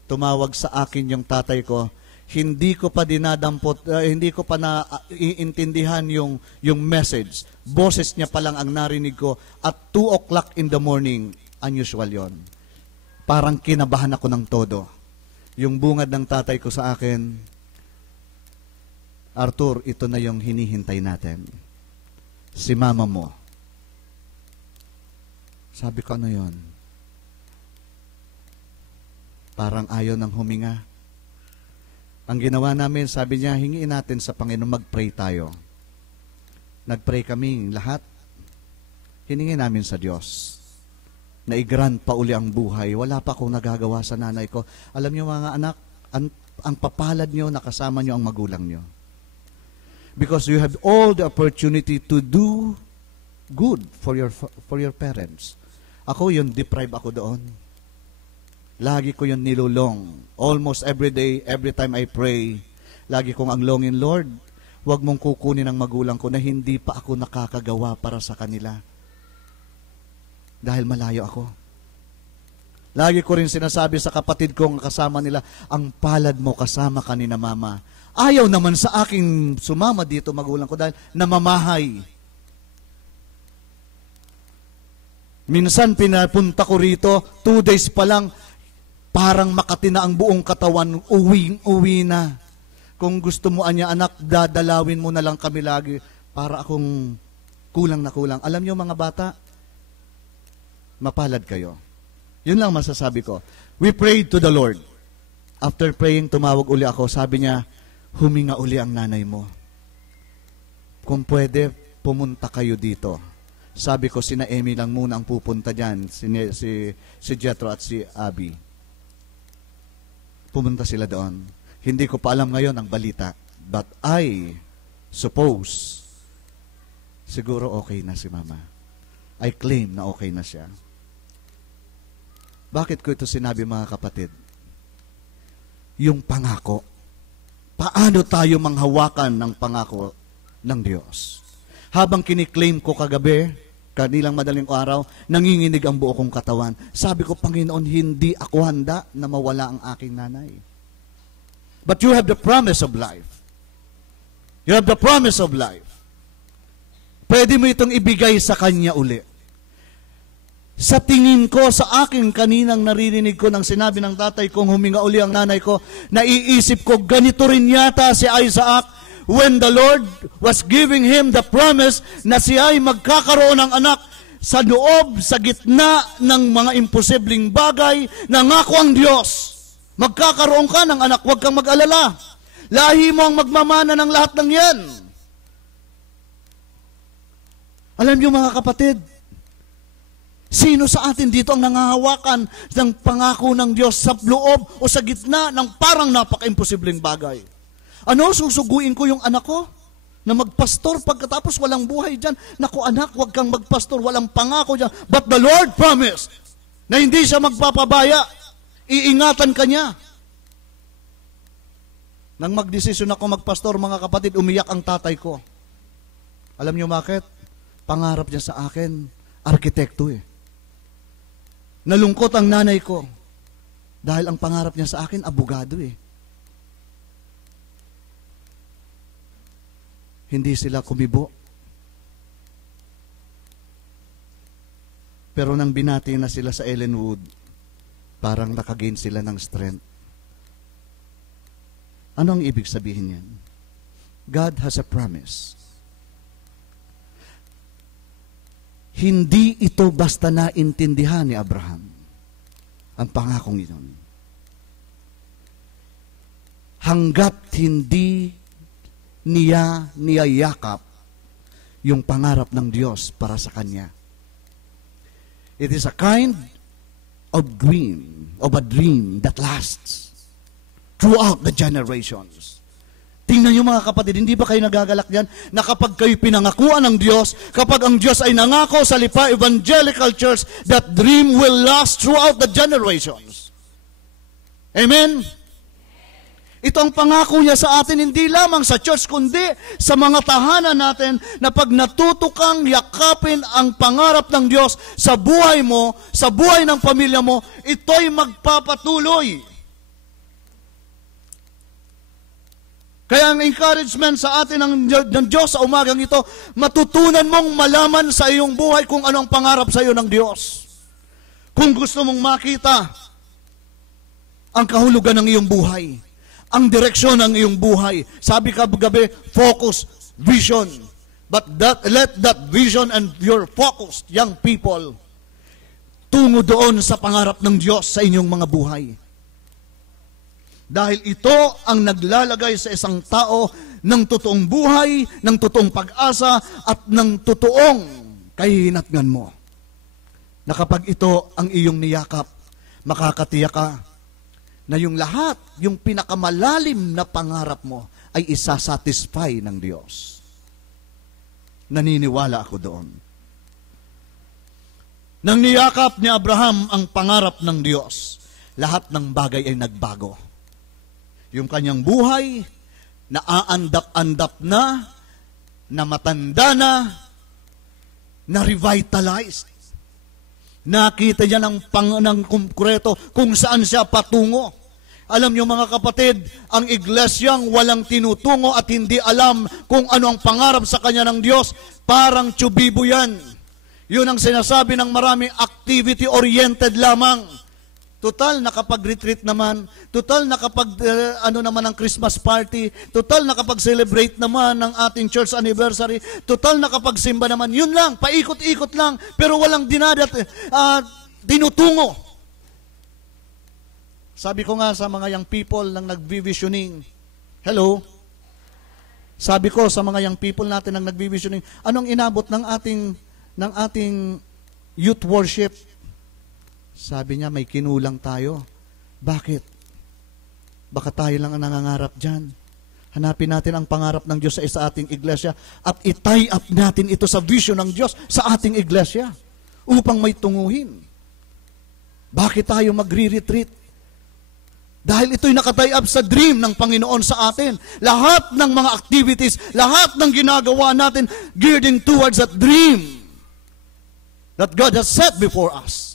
tumawag sa akin yung tatay ko. Hindi ko pa dinadampot, hindi ko pa naiintindihan yung message. Boses niya pa lang ang narinig ko at 2 o'clock in the morning. Unusual yon. Parang kinabahan ako ng todo. Yung bungad ng tatay ko sa akin, Arthur, ito na yung hinihintay natin. Si mama mo. Sabi ko, ano yon? Parang ayaw ng huminga. Ang ginawa namin, sabi niya, hingiin natin sa Panginoon, mag-pray tayo. Nag-pray kami lahat. Hiningi namin sa Diyos na i-grant pa uli ang buhay. Wala pa akong nagagawa sa nanay ko. Alam niyo mga anak, ang papalad niyo, nakasama niyo ang magulang niyo. Because you have all the opportunity to do good for your parents. Ako yun, deprive ako doon. Lagi ko yun nilulong. Almost every day, every time I pray, lagi kong anglongin, Lord, huwag mong kukunin ang magulang ko na hindi pa ako nakakagawa para sa kanila. Dahil malayo ako. Lagi ko rin sinasabi sa kapatid kong kasama nila, ang palad mo kasama ka ni na mama. Ayaw naman sa aking sumama dito magulang ko dahil namamahay. Minsan pinapunta ko rito, 2 days pa lang, parang Makati na ang buong katawan, uwi na. Kung gusto mo anya anak, dadalawin mo na lang kami lagi para akong kulang na kulang. Alam niyo mga bata, mapalad kayo. Yun lang masasabi ko. We prayed to the Lord. After praying, tumawag uli ako. Sabi niya, huminga uli ang nanay mo. Kung pwede, pumunta kayo dito. Sabi ko, sina Emmy lang muna ang pupunta dyan. Si Jethro at si Abby. Pumunta sila doon. Hindi ko pa alam ngayon ang balita. But I suppose, siguro okay na si Mama. I claim na okay na siya. Bakit ko ito sinabi mga kapatid? Yung pangako. Paano tayo manghawakan ng pangako ng Diyos? Habang kiniklaim ko kagabi, kanilang madaling araw, nanginginig ang buo kong katawan. Sabi ko, Panginoon, hindi ako handa na mawala ang aking nanay. But you have the promise of life. You have the promise of life. Pwede mo itong ibigay sa Kanya uli. Sa tingin ko, sa aking kaninang naririnig ko nang sinabi ng tatay kong huminga uli ang nanay ko, naiisip ko, ganito rin yata si Isaac when the Lord was giving him the promise na siya ay magkakaroon ng anak sa loob, sa gitna ng mga imposibleng bagay, nangako ang Diyos. Magkakaroon ka ng anak, huwag kang mag-alala. Lahi mo ang magmamana ng lahat ng yan. Alam niyo mga kapatid, sino sa atin dito ang nangahawakan ng pangako ng Diyos sa loob o sa gitna ng parang napaka-imposibleng bagay? Ano, susuguin ko yung anak ko na magpastor pagkatapos walang buhay dyan? Naku anak, huwag kang magpastor, walang pangako dyan. But the Lord promised na hindi siya magpapabaya. Iingatan ka niya. Nang magdesisyon ako magpastor, mga kapatid, umiyak ang tatay ko. Alam niyo bakit? Pangarap niya sa akin, arkitekto eh. Nalungkot ang nanay ko dahil ang pangarap niya sa akin, abogado eh. Hindi sila kumibo. Pero nang binati na sila sa Ellenwood, parang nakagain sila ng strength. Ano ang ibig sabihin yan? God has a promise. Hindi ito basta naintindihan ni Abraham ang pangakong iyon. Hanggat hindi niya niyayakap yung pangarap ng Diyos para sa kanya. It is a kind of a dream that lasts throughout the generations. Tingnan niyo mga kapatid, hindi ba kayo nagagalak diyan na kapag kayo pinangakuan ng Diyos, kapag ang Diyos ay nangako sa Lipa Evangelical Church, that dream will last throughout the generations. Amen? Ito ang pangako niya sa atin, hindi lamang sa church, kundi sa mga tahanan natin, na pag natuto kang yakapin ang pangarap ng Diyos sa buhay mo, sa buhay ng pamilya mo, ito'y magpapatuloy. Kaya ang encouragement sa atin ng Diyos sa umagang ito, matutunan mong malaman sa iyong buhay kung ano ang pangarap sa iyo ng Diyos. Kung gusto mong makita ang kahulugan ng iyong buhay, ang direksyon ng iyong buhay, sabi ka gabi, focus, vision. But let that vision and your focused young people tungo doon sa pangarap ng Diyos sa inyong mga buhay. Dahil ito ang naglalagay sa isang tao ng totoong buhay, ng totoong pag-asa, at ng totoong kahihinatnan mo. Na kapag ito ang iyong niyakap, makakatiyak ka na yung lahat, yung pinakamalalim na pangarap mo ay isasatisfy ng Diyos. Naniniwala ako doon. Nang niyakap ni Abraham ang pangarap ng Diyos, lahat ng bagay ay nagbago. Yung kanyang buhay, naaandap-andap na matanda na revitalized. Nakita niya ng konkreto kung saan siya patungo. Alam niyo mga kapatid, ang iglesyang walang tinutungo at hindi alam kung ano ang pangarap sa kanya ng Diyos, parang tsubibo yan. Yun ang sinasabi ng marami, activity-oriented lamang. Total, nakapag-retreat naman. Total, ano naman ang Christmas party. Total, nakapag-celebrate naman ng ating church anniversary. Total, nakapagsimba naman. Yun lang, paikot-ikot lang. Pero walang tinutungo. Sabi ko nga sa mga young people nang nag-visioning, hello? Sabi ko sa mga young people natin nang nag-visioning, anong inabot ng ating youth worship? Sabi niya, may kinulang tayo. Bakit? Baka tayo lang ang nangangarap dyan. Hanapin natin ang pangarap ng Diyos sa ating iglesia at i-tie up natin ito sa vision ng Diyos sa ating iglesia upang may tunguhin. Bakit tayo magre-retreat? Dahil ito'y naka-tie up sa dream ng Panginoon sa atin. Lahat ng mga activities, lahat ng ginagawa natin gearing towards that dream that God has set before us.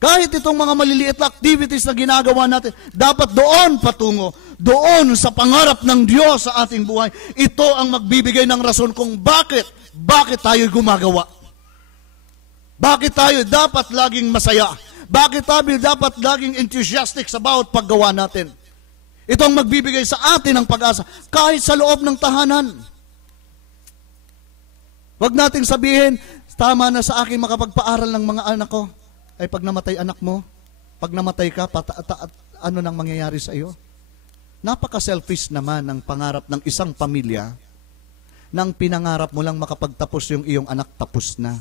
Kahit itong mga maliliit na activities na ginagawa natin, dapat doon patungo, doon sa pangarap ng Diyos sa ating buhay. Ito ang magbibigay ng rason kung bakit tayo gumagawa. Bakit tayo dapat laging masaya? Bakit tayo dapat laging enthusiastic sa bawat paggawa natin? Ito ang magbibigay sa atin ng pag-asa, kahit sa loob ng tahanan. Huwag nating sabihin, tama na sa akin makapagpaaral ng mga anak ko. Ay pag namatay anak mo, pag namatay ka, ano nang mangyayari sa iyo? Napaka-selfish naman ng pangarap ng isang pamilya nang pinangarap mo lang makapagtapos yung iyong anak, tapos na.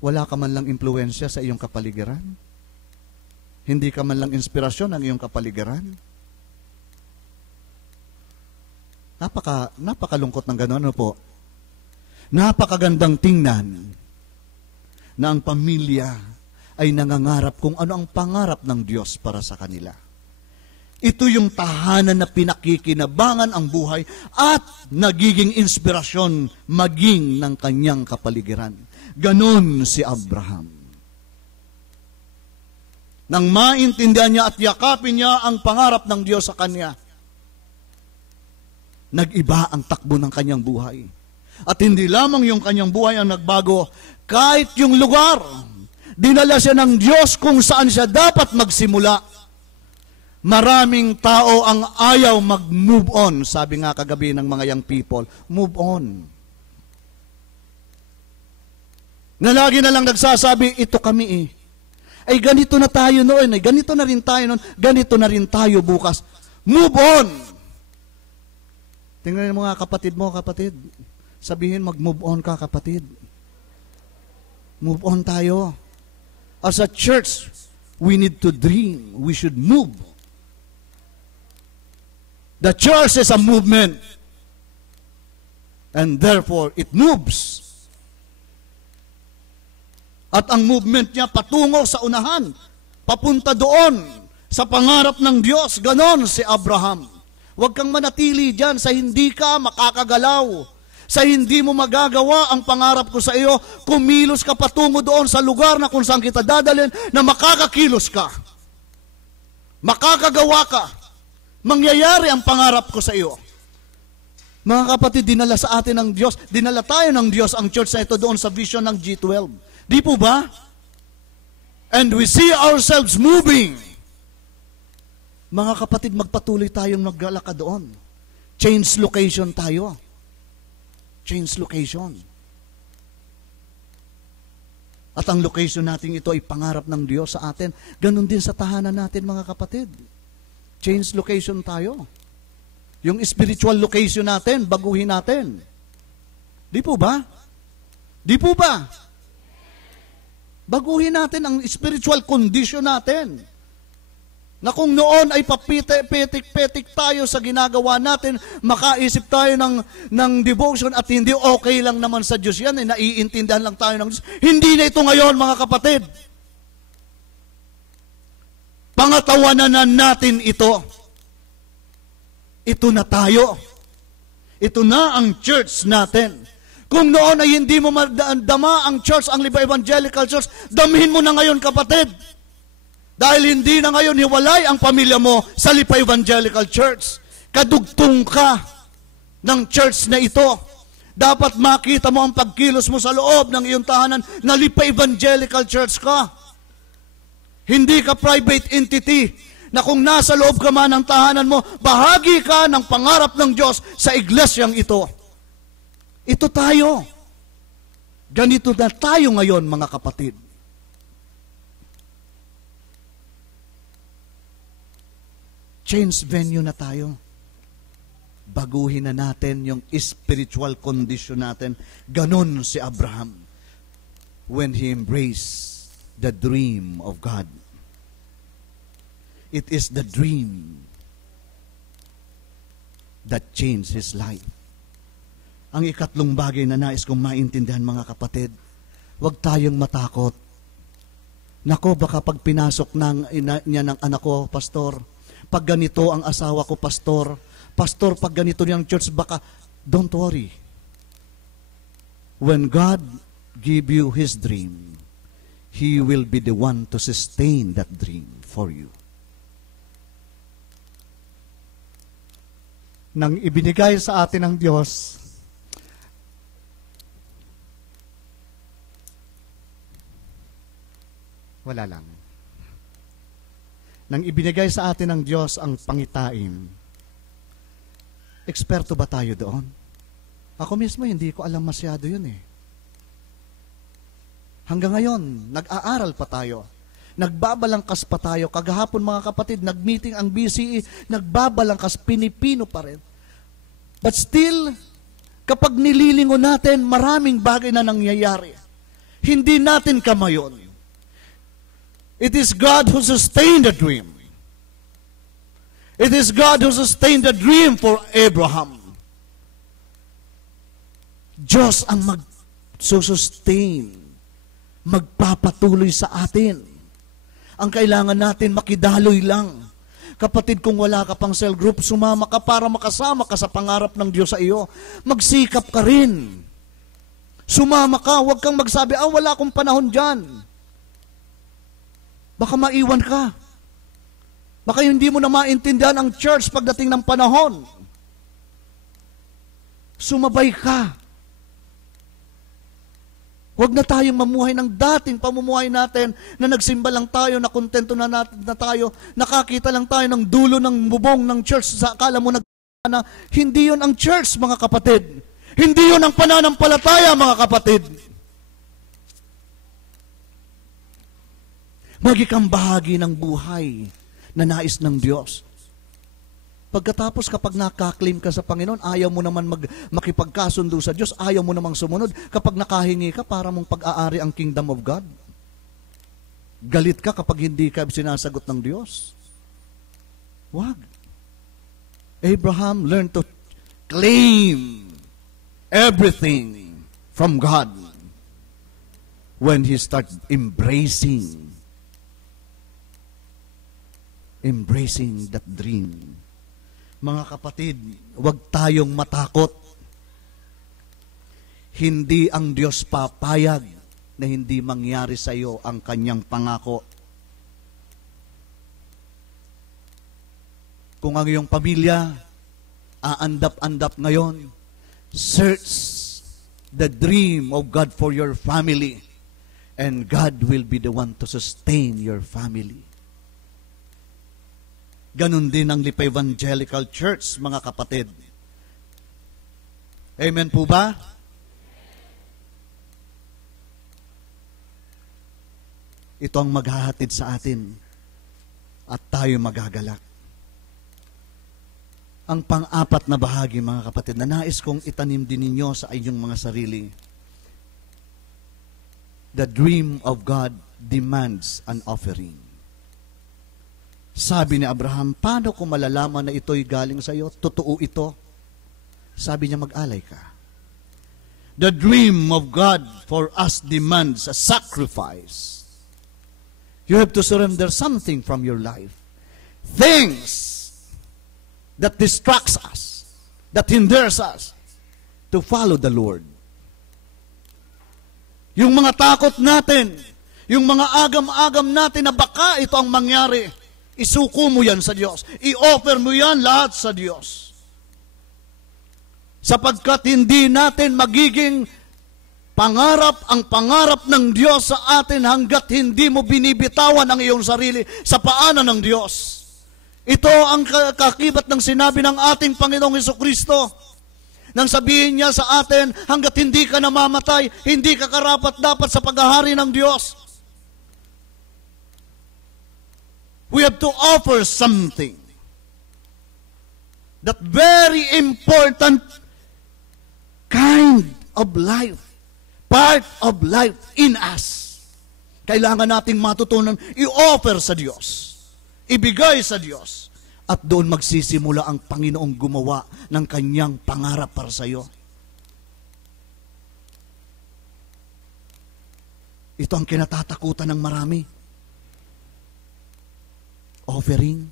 Wala ka man lang impluensya sa iyong kapaligiran. Hindi ka man lang inspirasyon ng iyong kapaligiran. Napakalungkot ng gano'n, ano po? Napakagandang tingnan na ang pamilya ay nangangarap kung ano ang pangarap ng Diyos para sa kanila. Ito yung tahanan na pinakikinabangan ang buhay at nagiging inspirasyon maging ng kanyang kapaligiran. Ganon si Abraham. Nang maintindihan niya at yakapin niya ang pangarap ng Diyos sa kanya, nag-iba ang takbo ng kanyang buhay. At hindi lamang yung kanyang buhay ang nagbago, kahit yung lugar, dinala siya ng Diyos kung saan siya dapat magsimula. Maraming tao ang ayaw mag-move on. Sabi nga kagabi ng mga young people, move on. Na lagi na lang nagsasabi, ito kami eh. Ay ganito na tayo noon, ay ganito na rin tayo noon, ganito na rin tayo bukas. Move on! Tingnan mo nga kapatid mo, kapatid. Sabihin, mag-move on ka, kapatid. Move on tayo. As a church, we need to dream. We should move. The church is a movement. And therefore, it moves. At ang movement niya patungo sa unahan. Papunta doon sa pangarap ng Diyos. Ganon si Abraham. Huwag kang manatili dyan sa hindi ka makakagalaw. Sa hindi mo magagawa ang pangarap ko sa iyo, kumilos ka patungo doon sa lugar na kung saan kita dadalhin na makakakilos ka. Makakagawa ka. Mangyayari ang pangarap ko sa iyo. Mga kapatid, dinala sa atin ng Diyos, dinala tayo ng Diyos ang church na ito doon sa vision ng G12. Di po ba? And we see ourselves moving. Mga kapatid, magpatuloy tayong naglalakad doon. Change location tayo. Change location. At ang location natin ito ay pangarap ng Diyos sa atin. Ganon din sa tahanan natin, mga kapatid. Change location tayo. Yung spiritual location natin, baguhin natin. Di po ba? Di po ba? Baguhin natin ang spiritual condition natin. Na kung noon ay papitik-petik tayo sa ginagawa natin, makaisip tayo ng devotion at hindi okay lang naman sa Diyos yan, naiintindihan lang tayo ng Diyos. Hindi na ito ngayon, mga kapatid. Pangatawanan na natin ito. Ito na tayo. Ito na ang church natin. Kung noon ay hindi mo madama ang church, ang Lipa Evangelical Church, damhin mo na ngayon, kapatid. Dahil hindi na ngayon hiwalay ang pamilya mo sa Lipa Evangelical Church. Kadugtong ka ng church na ito. Dapat makita mo ang pagkilos mo sa loob ng iyong tahanan na Lipa Evangelical Church ka. Hindi ka private entity na kung nasa loob ka man ng tahanan mo, bahagi ka ng pangarap ng Diyos sa iglesyang ito. Ito tayo. Ganito na tayo ngayon, mga kapatid. Change venue na tayo. Baguhin na natin yung spiritual condition natin. Ganon si Abraham when he embraced the dream of God. It is the dream that changed his life. Ang ikatlong bagay na nais kong maintindihan, mga kapatid, huwag tayong matakot. Nako, baka pag pinasok niya ng anak ko, pastor, pag ganito ang asawa ko, pastor, pag ganito niyang church, baka, don't worry. When God give you His dream, He will be the one to sustain that dream for you. Nang ibinigay sa atin ng Diyos, wala lang. Nang ibinigay sa atin ng Diyos ang pangitain, eksperto ba tayo doon? Ako mismo, hindi ko alam masyado yun eh. Hanggang ngayon, nag-aaral pa tayo. Nagbabalangkas pa tayo. Kagahapon, mga kapatid, nag-meeting ang BCE, nagbabalangkas, pinipino pa rin. But still, kapag nililingon natin, maraming bagay na nangyayari. Hindi natin kamayon. It is God who sustained the dream. It is God who sustained the dream for Abraham. Diyos ang mag-sustain, magpapatuloy sa atin. Ang kailangan natin, makidaloy lang. Kapatid, kung wala ka pang cell group, sumama ka para makasama ka sa pangarap ng Diyos sa iyo. Magsikap ka rin. Sumama ka, huwag kang magsabi, wala akong panahon dyan. Baka maiwan ka. Baka hindi mo na maintindihan ang church pagdating ng panahon. Sumabay ka. Huwag na tayong mamuhay ng dating pamumuhay natin na nagsimba lang tayo, na kontento na tayo, nakakita lang tayo ng dulo ng bubong ng church, sa akala mo na hindi yun ang church, mga kapatid. Hindi yun ang pananampalataya, mga kapatid. Maging bahagi ng buhay na nais ng Diyos. Pagkatapos, kapag nakaklaim ka sa Panginoon, ayaw mo naman makipagkasundo sa Diyos, ayaw mo namang sumunod. Kapag nakahingi ka, para mong pag-aari ang kingdom of God. Galit ka kapag hindi ka sinasagot ng Diyos. Wag. Abraham learned to claim everything from God when he started embracing that dream. Mga kapatid, huwag tayong matakot. Hindi ang Diyos papayag na hindi mangyari sa iyo ang kanyang pangako. Kung ang iyong pamilya aandap-andap ngayon, search the dream of God for your family, and God will be the one to sustain your family. Ganon din ang Lipa Evangelical Church, mga kapatid. Amen po ba? Ito ang maghahatid sa atin at tayo magagalak. Ang pang-apat na bahagi, mga kapatid, na nais kong itanim din ninyo sa inyong mga sarili. The dream of God demands an offering. Sabi ni Abraham, paano ko malalaman na ito'y galing sa iyo? Totoo ito. Sabi niya, mag-alay ka. The dream of God for us demands a sacrifice. You have to surrender something from your life. Things that distracts us, that hinders us to follow the Lord. Yung mga takot natin, yung mga agam-agam natin na baka ito ang mangyari, isuko mo yan sa Diyos. I-offer mo yan lahat sa Diyos. Sapagkat hindi natin magiging ang pangarap ng Diyos sa atin hanggat hindi mo binibitawan ang iyong sarili sa paanan ng Diyos. Ito ang kakibat ng sinabi ng ating Panginoong Hesukristo. Nang sabihin niya sa atin, hanggat hindi ka namamatay, hindi ka karapat-dapat sa paghahari ng Diyos. We have to offer something. That very important kind of life, part of life in us. Kailangan nating matutunan, i-offer sa Diyos, ibigay sa Diyos, at doon magsisimula ang Panginoong gumawa ng kanyang pangarap para sa iyo. Ito ang kinatatakutan ng marami. Offering,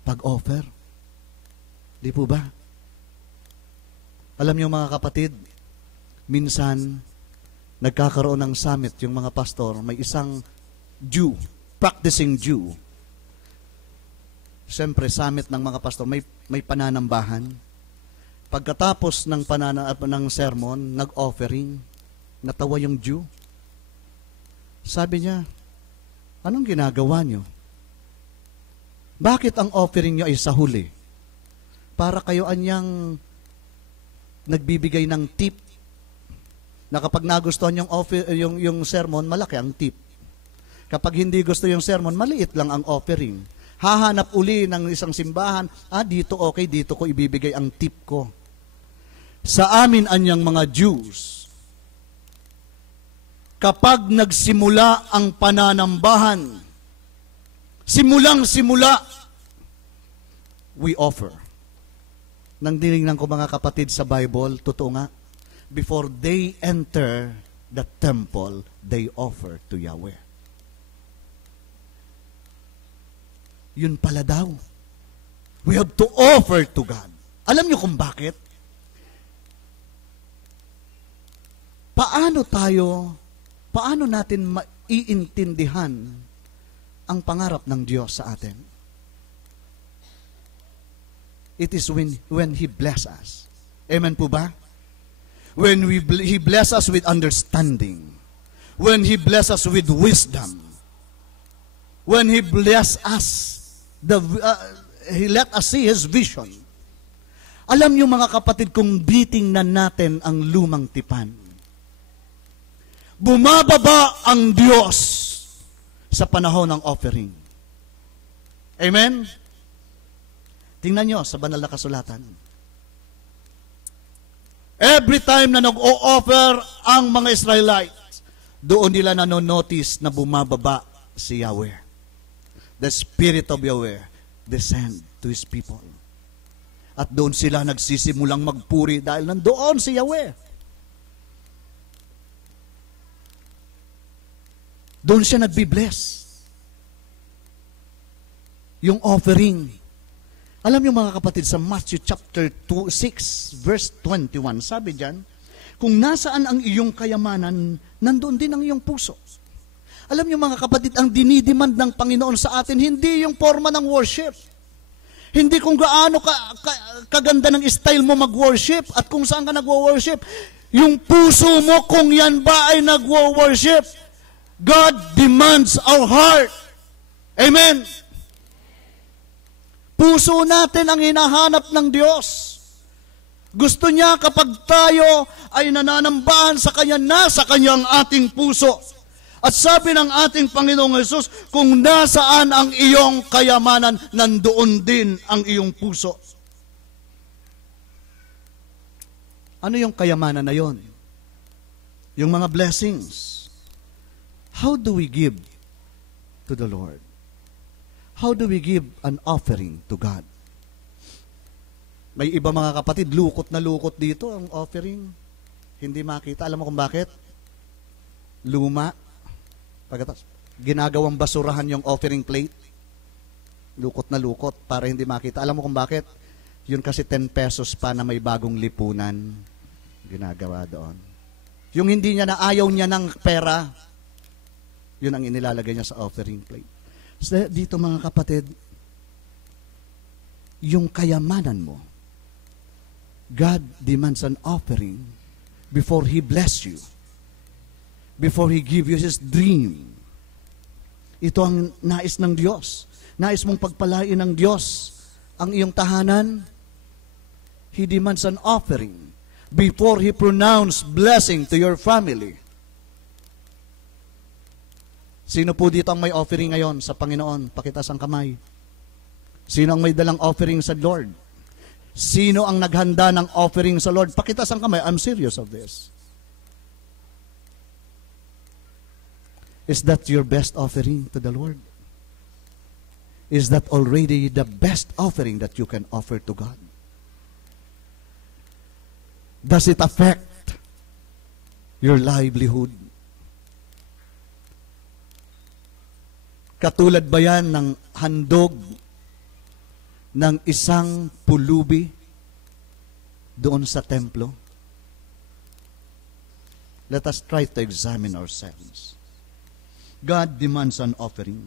pag-offer. Di po ba? Alam niyo mga kapatid, minsan nagkakaroon ng summit yung mga pastor, may isang Jew, practicing Jew. Siyempre, summit ng mga pastor, may pananambahan. Pagkatapos ng sermon, nag-offering, natawa yung Jew. Sabi niya, anong ginagawa niyo? Bakit ang offering niyo ay sa huli? Para kayo anyang nagbibigay ng tip. Na kapag nagustuhan yung sermon, malaki ang tip. Kapag hindi gusto yung sermon, maliit lang ang offering. Hahanap uli ng isang simbahan, dito okay, dito ko ibibigay ang tip ko. Sa amin anyang mga Jews, kapag nagsimula ang pananambahan, simulang-simula, we offer. Nang dinignan ko mga kapatid sa Bible, totoo nga, before they enter the temple, they offer to Yahweh. Yun pala daw. We have to offer to God. Alam niyo kung bakit? Paano natin maiintindihan ang pangarap ng Diyos sa atin? It is when He bless us. Amen po ba? When He bless us with understanding. When He bless us with wisdom. When He bless us, He let us see His vision. Alam niyo mga kapatid, kung titingnan natin ang lumang tipan, bumababa ang Diyos sa panahon ng offering. Amen? Tingnan niyo sa banal na kasulatan. Every time na nag-o-offer ang mga Israelites, doon nila nanonotice na bumababa si Yahweh. The Spirit of Yahweh descend to His people. At doon sila nagsisimulang magpuri dahil nandoon si Yahweh. Doon siya nagbi-bless. Yung offering. Alam niyo mga kapatid, sa Matthew chapter 6, verse 21, sabi diyan, kung nasaan ang iyong kayamanan, nandoon din ang iyong puso. Alam niyo mga kapatid, ang dinidemand ng Panginoon sa atin, hindi yung forma ng worship. Hindi kung gaano kaganda ng style mo mag-worship at kung saan ka nag-worship. Yung puso mo, kung yan ba ay nag-worship. God demands our heart. Amen. Puso natin ang hinahanap ng Diyos. Gusto niya kapag tayo ay nananambahan sa Kanya, nasa Kanya ang ating puso. At sabi ng ating Panginoong Hesus, kung nasaan ang iyong kayamanan, nandoon din ang iyong puso. Ano yung kayamanan na yon? Yung mga blessings. How do we give to the Lord? How do we give an offering to God? May iba mga kapatid, lukot na lukot dito ang offering. Hindi makita. Alam mo kung bakit? Luma. Pagkatapos, ginagawang basurahan yung offering plate. Lukot na lukot para hindi makita. Alam mo kung bakit? Yun kasi 10 pesos pa na may bagong lipunan. Ginagawa doon. Yung hindi niya na ayaw niya ng pera, yun ang inilalagay niya sa offering plate. So, dito mga kapatid, yung kayamanan mo, God demands an offering before He bless you. before He give you His dream. Ito ang nais ng Diyos. Nais mong pagpalain ng Diyos ang iyong tahanan. He demands an offering before He pronounce blessing to your family. Sino po dito ang may offering ngayon sa Panginoon? Pakitaas ang kamay. Sino ang may dalang offering sa Lord? Sino ang naghanda ng offering sa Lord? Pakitaas ang kamay. I'm serious of this. Is that your best offering to the Lord? Is that already the best offering that you can offer to God? Does it affect your livelihood? Katulad ba yan ng handog ng isang pulubi doon sa templo? Let us try to examine ourselves. God demands an offering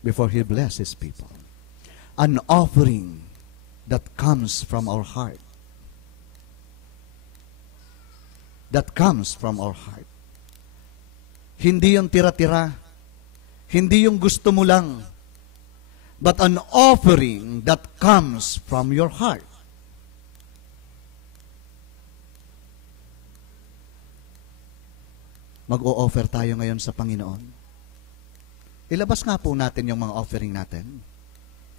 before He blesses His people. An offering that comes from our heart. That comes from our heart. Hindi yung tira-tira. Hindi yung gusto mo lang. But an offering that comes from your heart. Mag-o-offer tayo ngayon sa Panginoon. Ilabas nga po natin yung mga offering natin.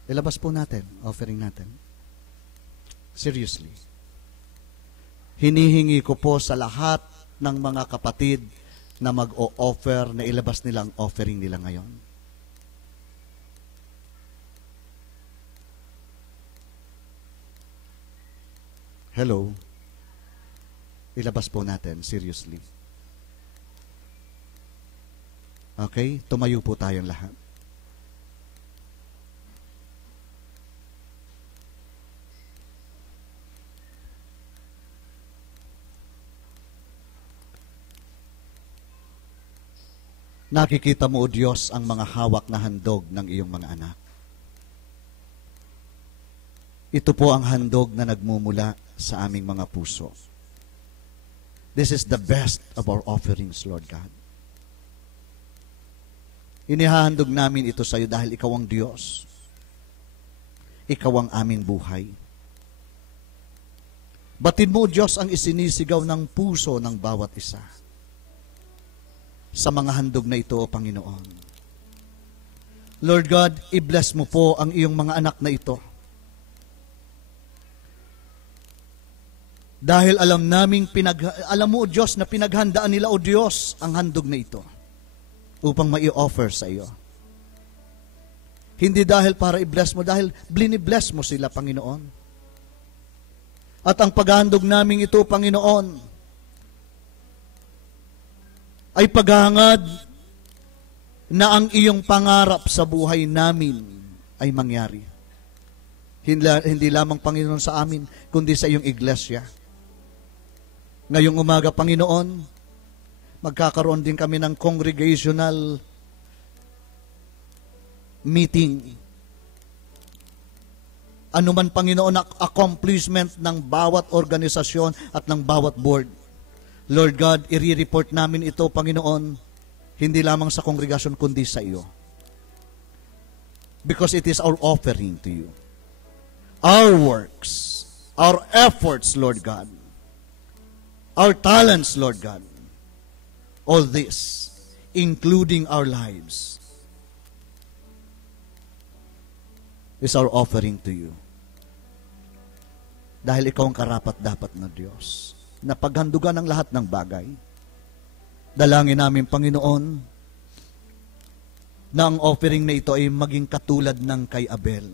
Ilabas po natin, offering natin. Seriously. Hinihingi ko po sa lahat ng mga kapatid na mag-o-offer, na ilabas nila ang offering nila ngayon. Hello? Ilabas po natin, seriously. Okay? Tumayo po tayong lahat. Nakikita mo, O Diyos, ang mga hawak na handog ng iyong mga anak. Ito po ang handog na nagmumula sa aming mga puso. This is the best of our offerings, Lord God. Inihahandog namin ito sa iyo dahil Ikaw ang Diyos. Ikaw ang aming buhay. Batid mo, Diyos, ang isinisigaw ng puso ng bawat isa sa mga handog na ito, O Panginoon. Lord God, i-bless mo po ang iyong mga anak na ito. Dahil alam mo, O Diyos, na pinaghandaan nila, O Diyos, ang handog na ito upang mai-offer sa iyo. Hindi dahil para i-bless mo, dahil bless mo sila, Panginoon. At ang paghahandog namin ito, Panginoon, ay paghahangad na ang iyong pangarap sa buhay namin ay mangyari. Hindi lamang, Panginoon, sa amin, kundi sa iyong iglesia. Ngayong umaga, Panginoon, magkakaroon din kami ng congregational meeting. Ano man, Panginoon, ang accomplishment ng bawat organisasyon at ng bawat board. Lord God, i-report namin ito, Panginoon, hindi lamang sa kongregasyon, kundi sa iyo. Because it is our offering to you. Our works, our efforts, Lord God, our talents, Lord God, all this, including our lives, is our offering to you. Dahil ikaw ang karapat-dapat na Diyos, na paghandugan ng lahat ng bagay. Dalangin namin, Panginoon, na ang offering na ito ay maging katulad ng kay Abel.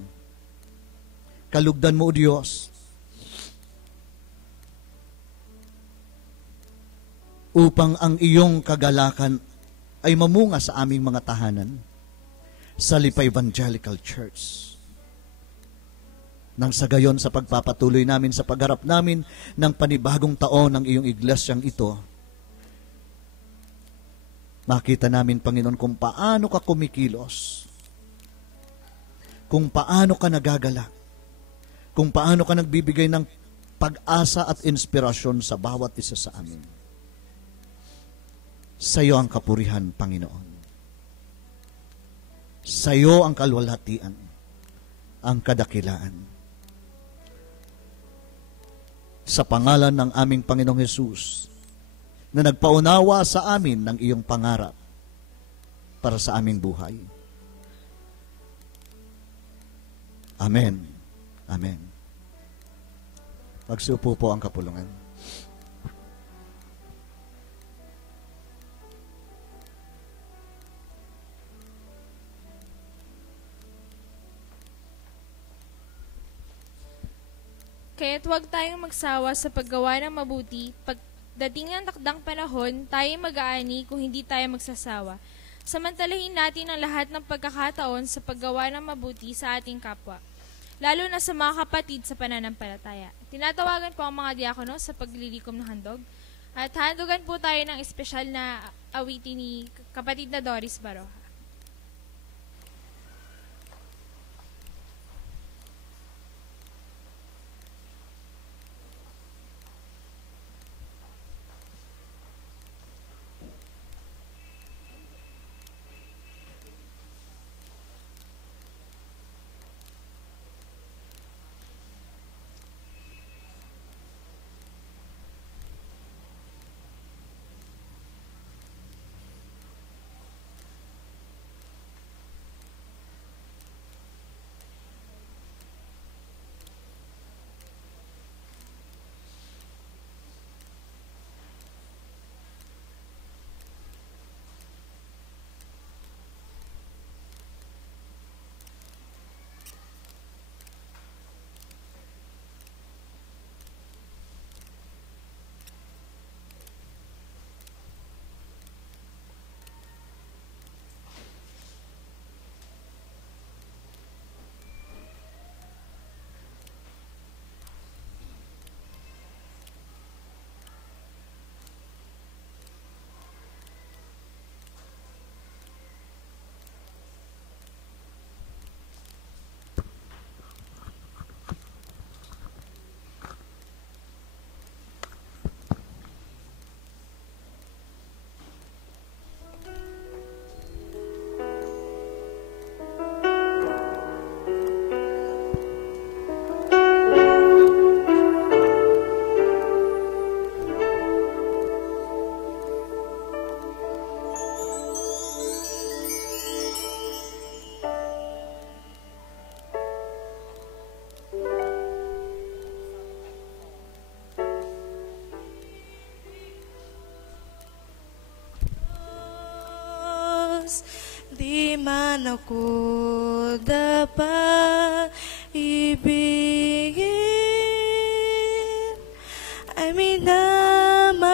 Kalugdan mo, O Diyos, upang ang iyong kagalakan ay mamunga sa aming mga tahanan sa Lipa Evangelical Church. Nang sa gayon, sa pagpapatuloy namin sa pagharap namin ng panibagong taon ng iyong iglesyang ito, makita namin, Panginoon, kung paano ka kumikilos, kung paano ka nagagala, kung paano ka nagbibigay ng pag-asa at inspirasyon sa bawat isa sa amin. Sa iyo ang kapurihan, Panginoon. Sa iyo ang kalwalhatian, ang kadakilaan. Sa pangalan ng aming Panginoong Hesus, na nagpaunawa sa amin ng iyong pangarap para sa aming buhay. Amen. Amen. Magsupo po ang kapulungan. Kaya't huwag tayong magsawa sa paggawa ng mabuti. Pagdating ng takdang panahon, tayo mag-aani kung hindi tayo magsasawa. Samantalahin natin ang lahat ng pagkakataon sa paggawa ng mabuti sa ating kapwa, lalo na sa mga kapatid sa pananampalataya. Tinatawagan po ang mga diakono sa paglilikom ng handog. At handugan po tayo ng espesyal na awitin ni kapatid na Doris Baroja. Di man ako dapat ibigin, ay minamahal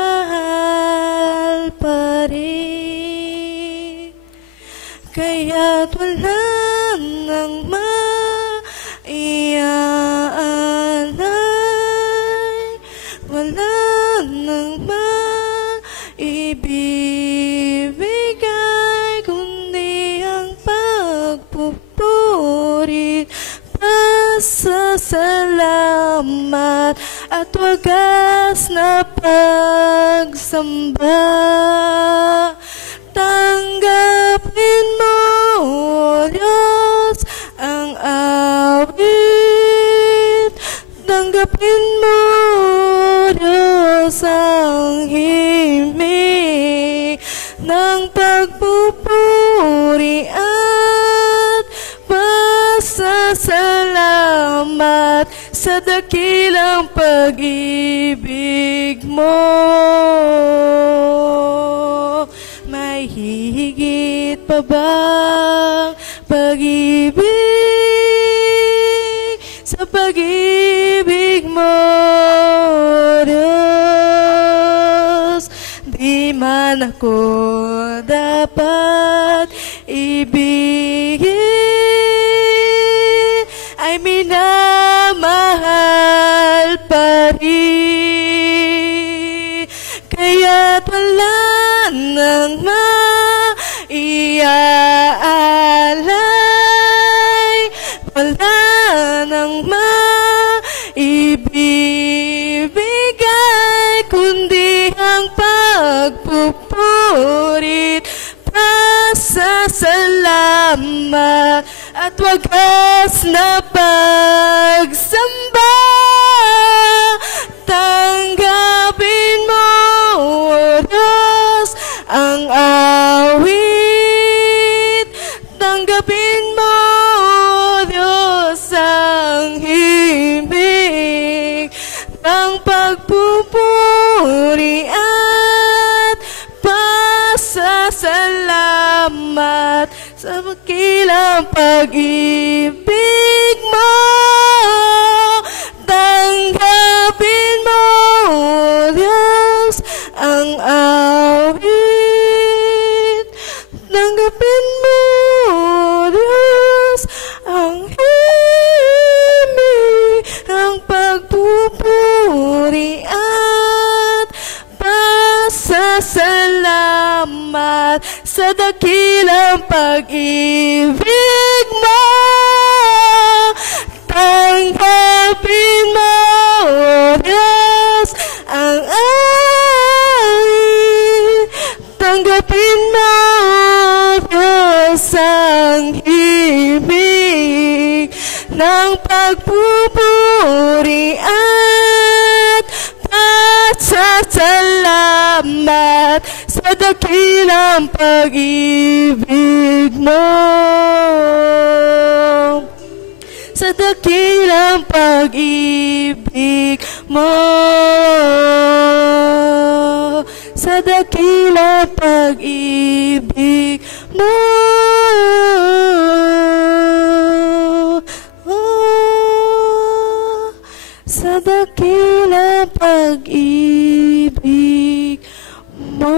pa rin. Kaya't wala nang maiaalay, wala nang maibibigay, kundi ang pagpupuri, pasasalamat at wagas na pagsamba. Tanggapin mo, Diyos, ang awit. Tanggapin mo, Diyos, ang himig ng pagpupuri at pasasalamat sa dakilang pag-ibig mo. May higit pa bang pag-ibig sa pag-ibig mo, Diyos? Di man ako dapat ibigin, ay minamahal pa rin. Kaya't wala nang maiaalay, wala nang maibibigay, salamat at wagas na pagsamba. Tanggapin mo, O Diyos, ang awit. Tanggapin mo, O Diyos, ang himig ng pagpupuri at pasasalamat sa makilang pag-ibig mo. Tanggapin mo, O Diyos, ang awit. Tanggapin mo, O Diyos, ang himig ng pagpupuri at pasasalamat sa dakilang pag-ibig mo. Tanggapin mo, O Diyos, ang awit. Tanggapin mo, O Diyos, ang himig ng pagpupuri at pasasalamat sa dakilang pag-ibig mo. Sa dakilang pag-ibig mo. Sa dakilang pag-ibig mo. Sa dakilang pag-ibig mo.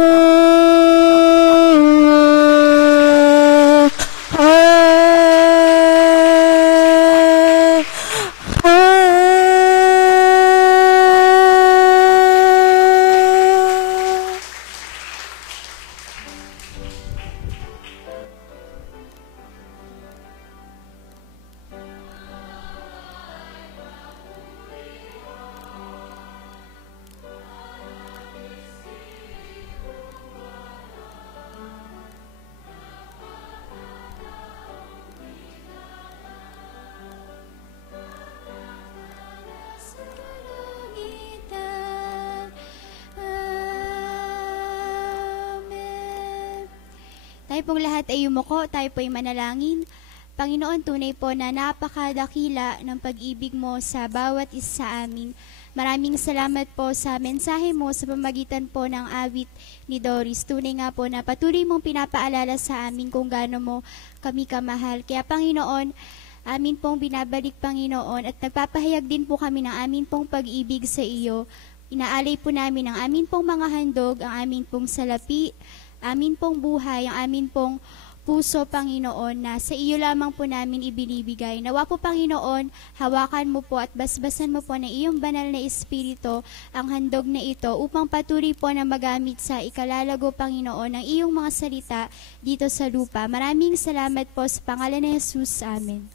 Tayo pong lahat ay yumuko, tayo po ay manalangin. Panginoon, tunay po na napakadakila ng pag-ibig mo sa bawat isa sa amin. Maraming salamat po sa mensahe mo sa pamagitan po ng awit ni Doris. Tunay nga po na patuloy mong pinapaalala sa amin kung gaano mo kami kamahal. Kaya Panginoon, amin pong binabalik Panginoon at nagpapahayag din po kami ng amin pong pag-ibig sa iyo. Inaalay po namin ang amin pong mga handog, ang amin pong salapi, amin pong buhay, ang amin pong puso, Panginoon, na sa iyo lamang po namin ibinibigay. Nawa po, Panginoon, hawakan mo po at basbasan mo po na iyong banal na Espiritu ang handog na ito upang patuloy po na magamit sa ikalalago, Panginoon, ng iyong mga salita dito sa lupa. Maraming salamat po sa pangalan ni Jesus. Amen.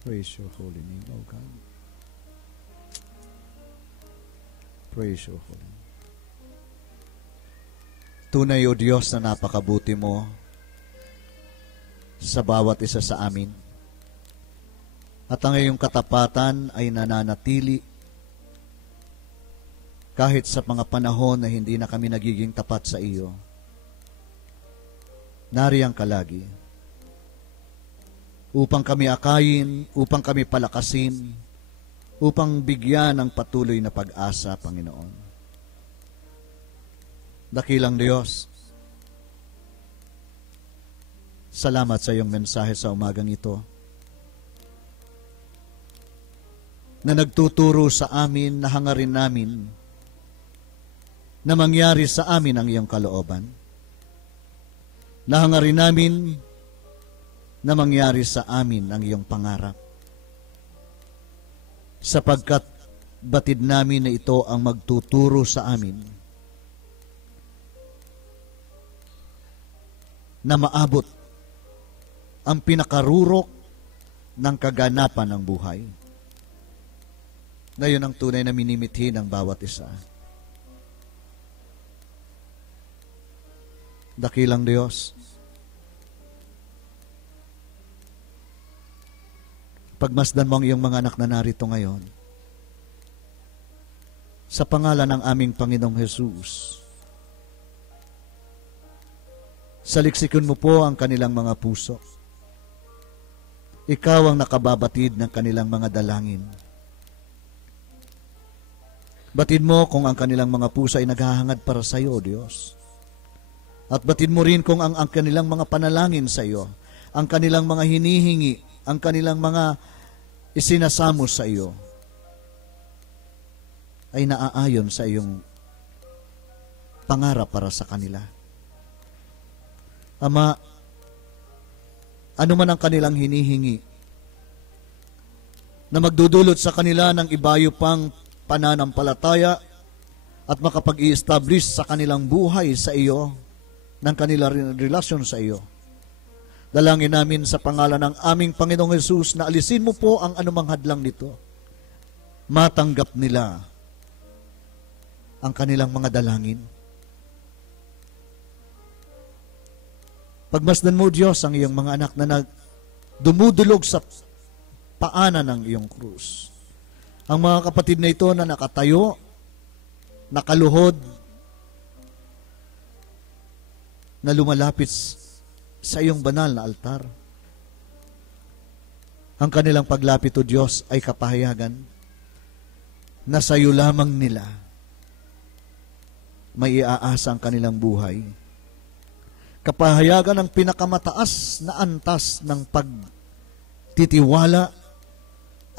Praise your holy name, O God. Praise your holy name. Tunay, O Diyos, na napakabuti mo sa bawat isa sa amin. At ang iyong katapatan ay nananatili kahit sa mga panahon na hindi na kami nagiging tapat sa iyo. Nariyang ka lagi upang kami akayin, upang kami palakasin, upang bigyan ng patuloy na pag-asa, Panginoon. Dakilang Diyos, salamat sa iyong mensahe sa umagang ito na nagtuturo sa amin na hangarin namin na mangyari sa amin ang iyong kalooban. Na hangarin namin na mangyari sa amin ang iyong pangarap. Sapagkat batid namin na ito ang magtuturo sa amin na maabot ang pinakarurok ng kaganapan ng buhay. Na yun ang tunay na minimithi ng bawat isa. Dakilang Diyos, pagmasdan mo ang iyong mga anak na narito ngayon, sa pangalan ng aming Panginoong Hesus, saliksikin mo po ang kanilang mga puso. Ikaw ang nakababatid ng kanilang mga dalangin. Batid mo kung ang kanilang mga puso ay naghahangad para sa iyo, Diyos. At batid mo rin kung ang kanilang mga panalangin sa iyo, ang kanilang mga hinihingi, ang kanilang mga isinasamo sa iyo, ay naaayon sa iyong pangarap para sa kanila. Ama, ano man ang kanilang hinihingi na magdudulot sa kanila ng ibayo pang pananampalataya at makapag-i-establish sa kanilang buhay sa iyo, ng kanilang relasyon sa iyo. Dalangin namin sa pangalan ng aming Panginoong Hesus na alisin mo po ang anumang hadlang nito. Matanggap nila ang kanilang mga dalangin. Pagmasdan mo, Diyos, ang iyong mga anak na dumudulog sa paanan ng iyong krus. Ang mga kapatid na ito na nakatayo, nakaluhod, na lumalapit sa iyong banal na altar. Ang kanilang paglapit, O Diyos, ay kapahayagan na sa iyo lamang nila may iaasa ang kanilang buhay. Kapahayagan ng pinakamataas na antas ng pagtitiwala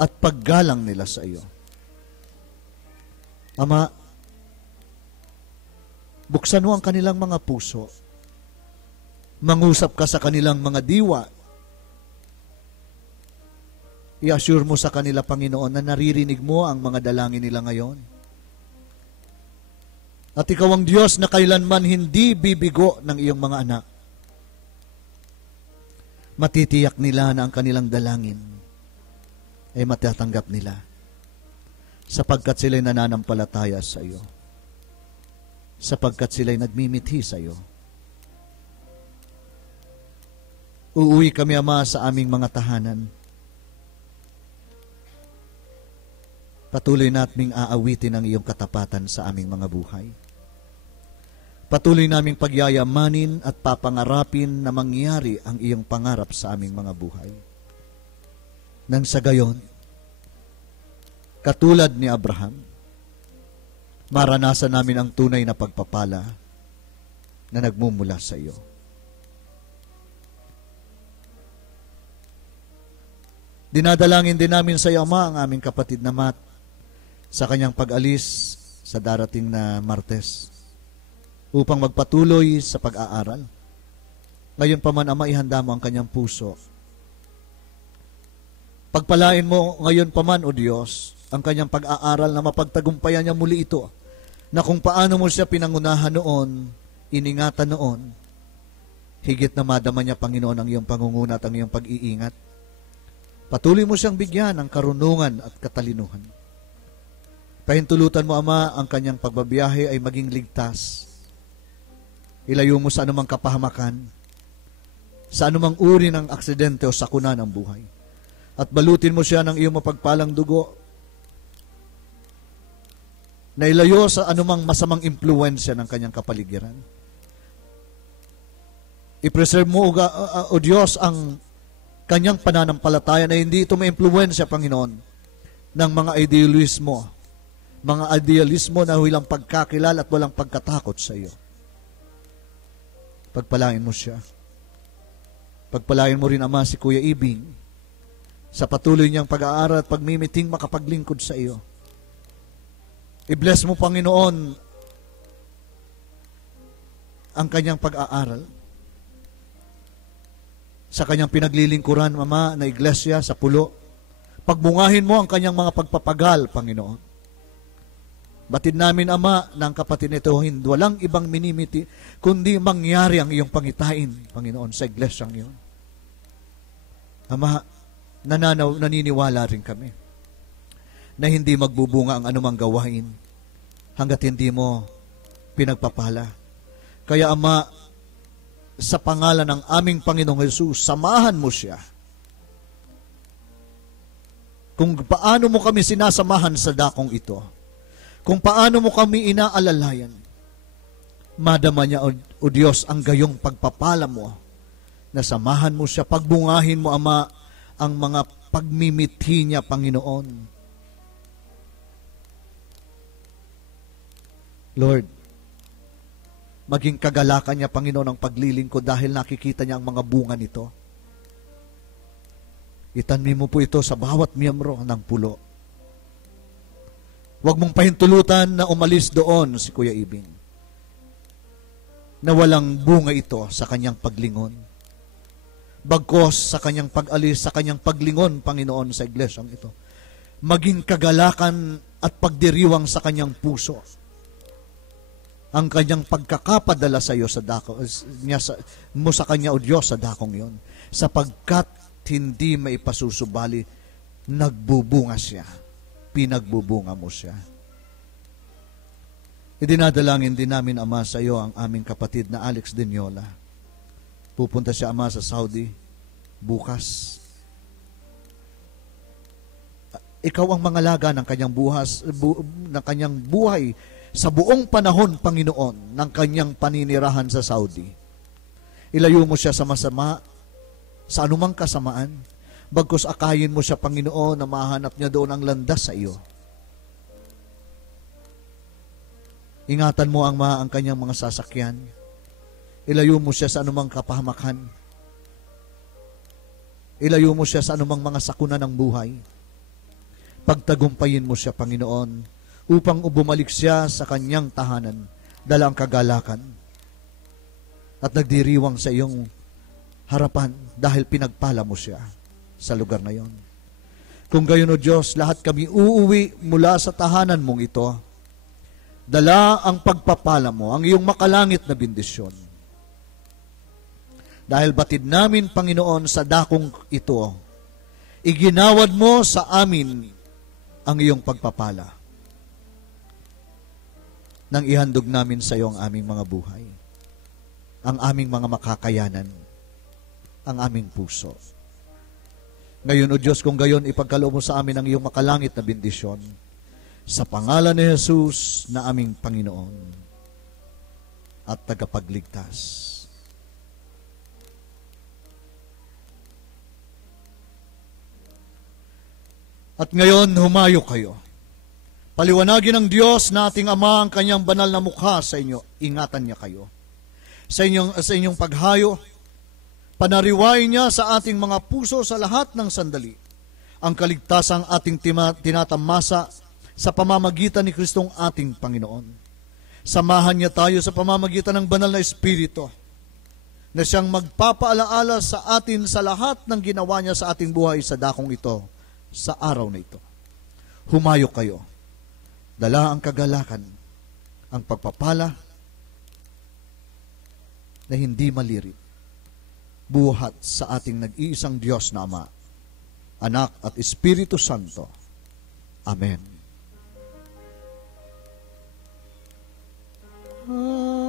at paggalang nila sa iyo. Ama, buksan mo ang kanilang mga puso. Mangusap ka sa kanilang mga diwa. I-assure mo sa kanila, Panginoon, na naririnig mo ang mga dalangin nila ngayon. At ikaw ang Diyos na kailanman hindi bibigo ng iyong mga anak. Matitiyak nila na ang kanilang dalangin ay matatanggap nila sapagkat sila'y nananampalataya sa iyo. Sapagkat sila'y nagmimithi sa iyo. Uuwi kami, Ama, sa aming mga tahanan. Patuloy naming aawitin ang iyong katapatan sa aming mga buhay. Patuloy naming pagyayamanin at papangarapin na mangyari ang iyong pangarap sa aming mga buhay. Nang sa gayon, katulad ni Abraham, maranasan namin ang tunay na pagpapala na nagmumula sa iyo. Dinadalangin din namin sa iyo, Ama, ang aming kapatid na Matt sa kanyang pag-alis sa darating na Martes upang magpatuloy sa pag-aaral. Ngayon pa man, Ama, ihanda mo ang kanyang puso. Pagpalain mo ngayon pa man, O Diyos, ang kanyang pag-aaral na mapagtagumpayan niya muli ito, na kung paano mo siya pinangunahan noon, iningatan noon, higit na madama niya, Panginoon, ang iyong pangunguna at ang iyong pag-iingat. Patuloy mo siyang bigyan ng karunungan at katalinuhan. Pahintulutan mo, Ama, ang kanyang pagbabiyahe ay maging ligtas. Ilayo mo sa anumang kapahamakan, sa anumang uri ng aksidente o sakuna ng buhay. At balutin mo siya ng iyong mapagpalang dugo na ilayo sa anumang masamang impluensya ng kanyang kapaligiran. I-preserve mo, o Diyos, ang kanyang pananampalataya na hindi ito ma-impluensya, Panginoon, ng mga idealismo na walang pagkakilala at walang pagkatakot sa iyo. Pagpalain mo siya. Pagpalain mo rin, Ama, si Kuya Ibing sa patuloy niyang pag-aaral at pagmimiting makapaglingkod sa iyo. I-bless mo, Panginoon, ang kanyang pag-aaral sa kanyang pinaglilingkuran, Ama, na iglesia sa pulo. Pagbungahin mo ang kanyang mga pagpapagal, Panginoon. Batid namin, Ama, ng kapatid nito, walang ibang minimiti, kundi mangyari ang iyong pangitain, Panginoon, sa iglesyang iyon. Ama, naniniwala rin kami na hindi magbubunga ang anumang gawain hanggat hindi mo pinagpapala. Kaya, Ama, sa pangalan ng aming Panginoong Hesus, samahan mo siya. Kung paano mo kami sinasamahan sa dakong ito, kung paano mo kami inaalalayan, madama niya, o Diyos, ang gayong pagpapala mo, na samahan mo siya, pagbungahin mo, Ama, ang mga pagmimithi niya, Panginoon. Lord, maging kagalakan niya, Panginoon, ang paglilingkod dahil nakikita niya ang mga bunga nito. Itanmi mo po ito sa bawat miyembro ng pulo. Huwag mong pahintulutan na umalis doon si Kuya Ibing, na walang bunga ito sa kanyang paglingon. Bagkos sa kanyang pag-alis, sa kanyang paglingon, Panginoon, sa iglesyang ito, maging kagalakan at pagdiriwang sa kanyang puso ang kanyang pagkakapadala sa iyo sa dako mo sa kanya, o Diyos, sa dakong yon, sapagkat hindi maipasusubali, nagbubunga siya, pinagbubunga mo siya. Idinadalangin din namin, Ama, sa iyo ang aming kapatid na Alex Denyola. Pupunta siya, Ama, sa Saudi bukas. Ikaw ang mangalaga ng kanyang ng kanyang buhay sa buong panahon, Panginoon, ng kanyang paninirahan sa Saudi. Ilayo mo siya sa masama, sa anumang kasamaan, bagkus akayin mo siya, Panginoon, na mahanap niya doon ang landas sa iyo. Ingatan mo ang kanyang mga sasakyan. Ilayo mo siya sa anumang kapahamakan. Ilayo mo siya sa anumang mga sakuna ng buhay. Pagtagumpayin mo siya, Panginoon, upang bumalik siya sa kanyang tahanan, dala ang kagalakan at nagdiriwang sa iyong harapan dahil pinagpala mo siya sa lugar na yon. Kung gayon, o Diyos, lahat kami uuwi mula sa tahanan mong ito, dala ang pagpapala mo, ang iyong makalangit na bendisyon. Dahil batid namin, Panginoon, sa dakong ito, iginawad mo sa amin ang iyong pagpapala nang ihandog namin sa iyo ang aming mga buhay, ang aming mga makakayanan, ang aming puso. Ngayon, o Diyos, kung gayon, ipagkaloob mo sa amin ang iyong makalangit na bendisyon, sa pangalan ni Jesus na aming Panginoon at tagapagligtas. At ngayon, humayo kayo. Paliwanagin ng Diyos na ating Ama ang kanyang banal na mukha sa inyo. Ingatan niya kayo. Sa inyong paghayo, panariwain niya sa ating mga puso sa lahat ng sandali ang kaligtasang ating tinatamasa sa pamamagitan ni Kristong ating Panginoon. Samahan niya tayo sa pamamagitan ng banal na Espiritu na siyang magpapaalaala sa atin sa lahat ng ginawa niya sa ating buhay sa dakong ito, sa araw na ito. Humayo kayo. Dala ang kagalakan, ang pagpapala na hindi malirit, buhat sa ating nag-iisang Diyos na Ama Anak at Espiritu Santo. Amen. Amen.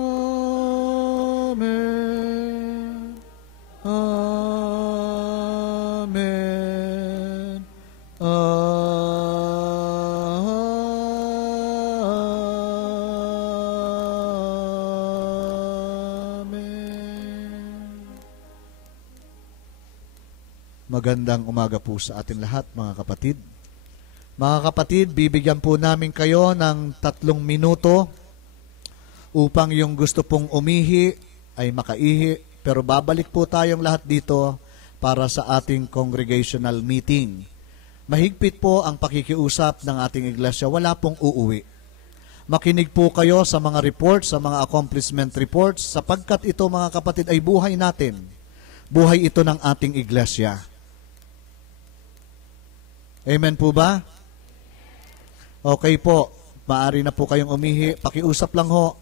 Amen. Magandang umaga po sa atin lahat, mga kapatid. Mga kapatid, bibigyan po namin kayo ng 3 minuto upang yung gusto pong umihi ay makaihi. Pero babalik po tayong lahat dito para sa ating congregational meeting. Mahigpit po ang pakikiusap ng ating iglesia. Wala pong uuwi. Makinig po kayo sa mga reports, sa mga accomplishment reports, sapagkat ito, mga kapatid, ay buhay natin. Buhay ito ng ating iglesia. Amen po ba? Okay po. Maaari na po kayong umihi. Pakiusap lang ho.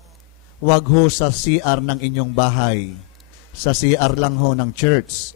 Huwag ho sa CR ng inyong bahay. Sa CR lang ho ng church.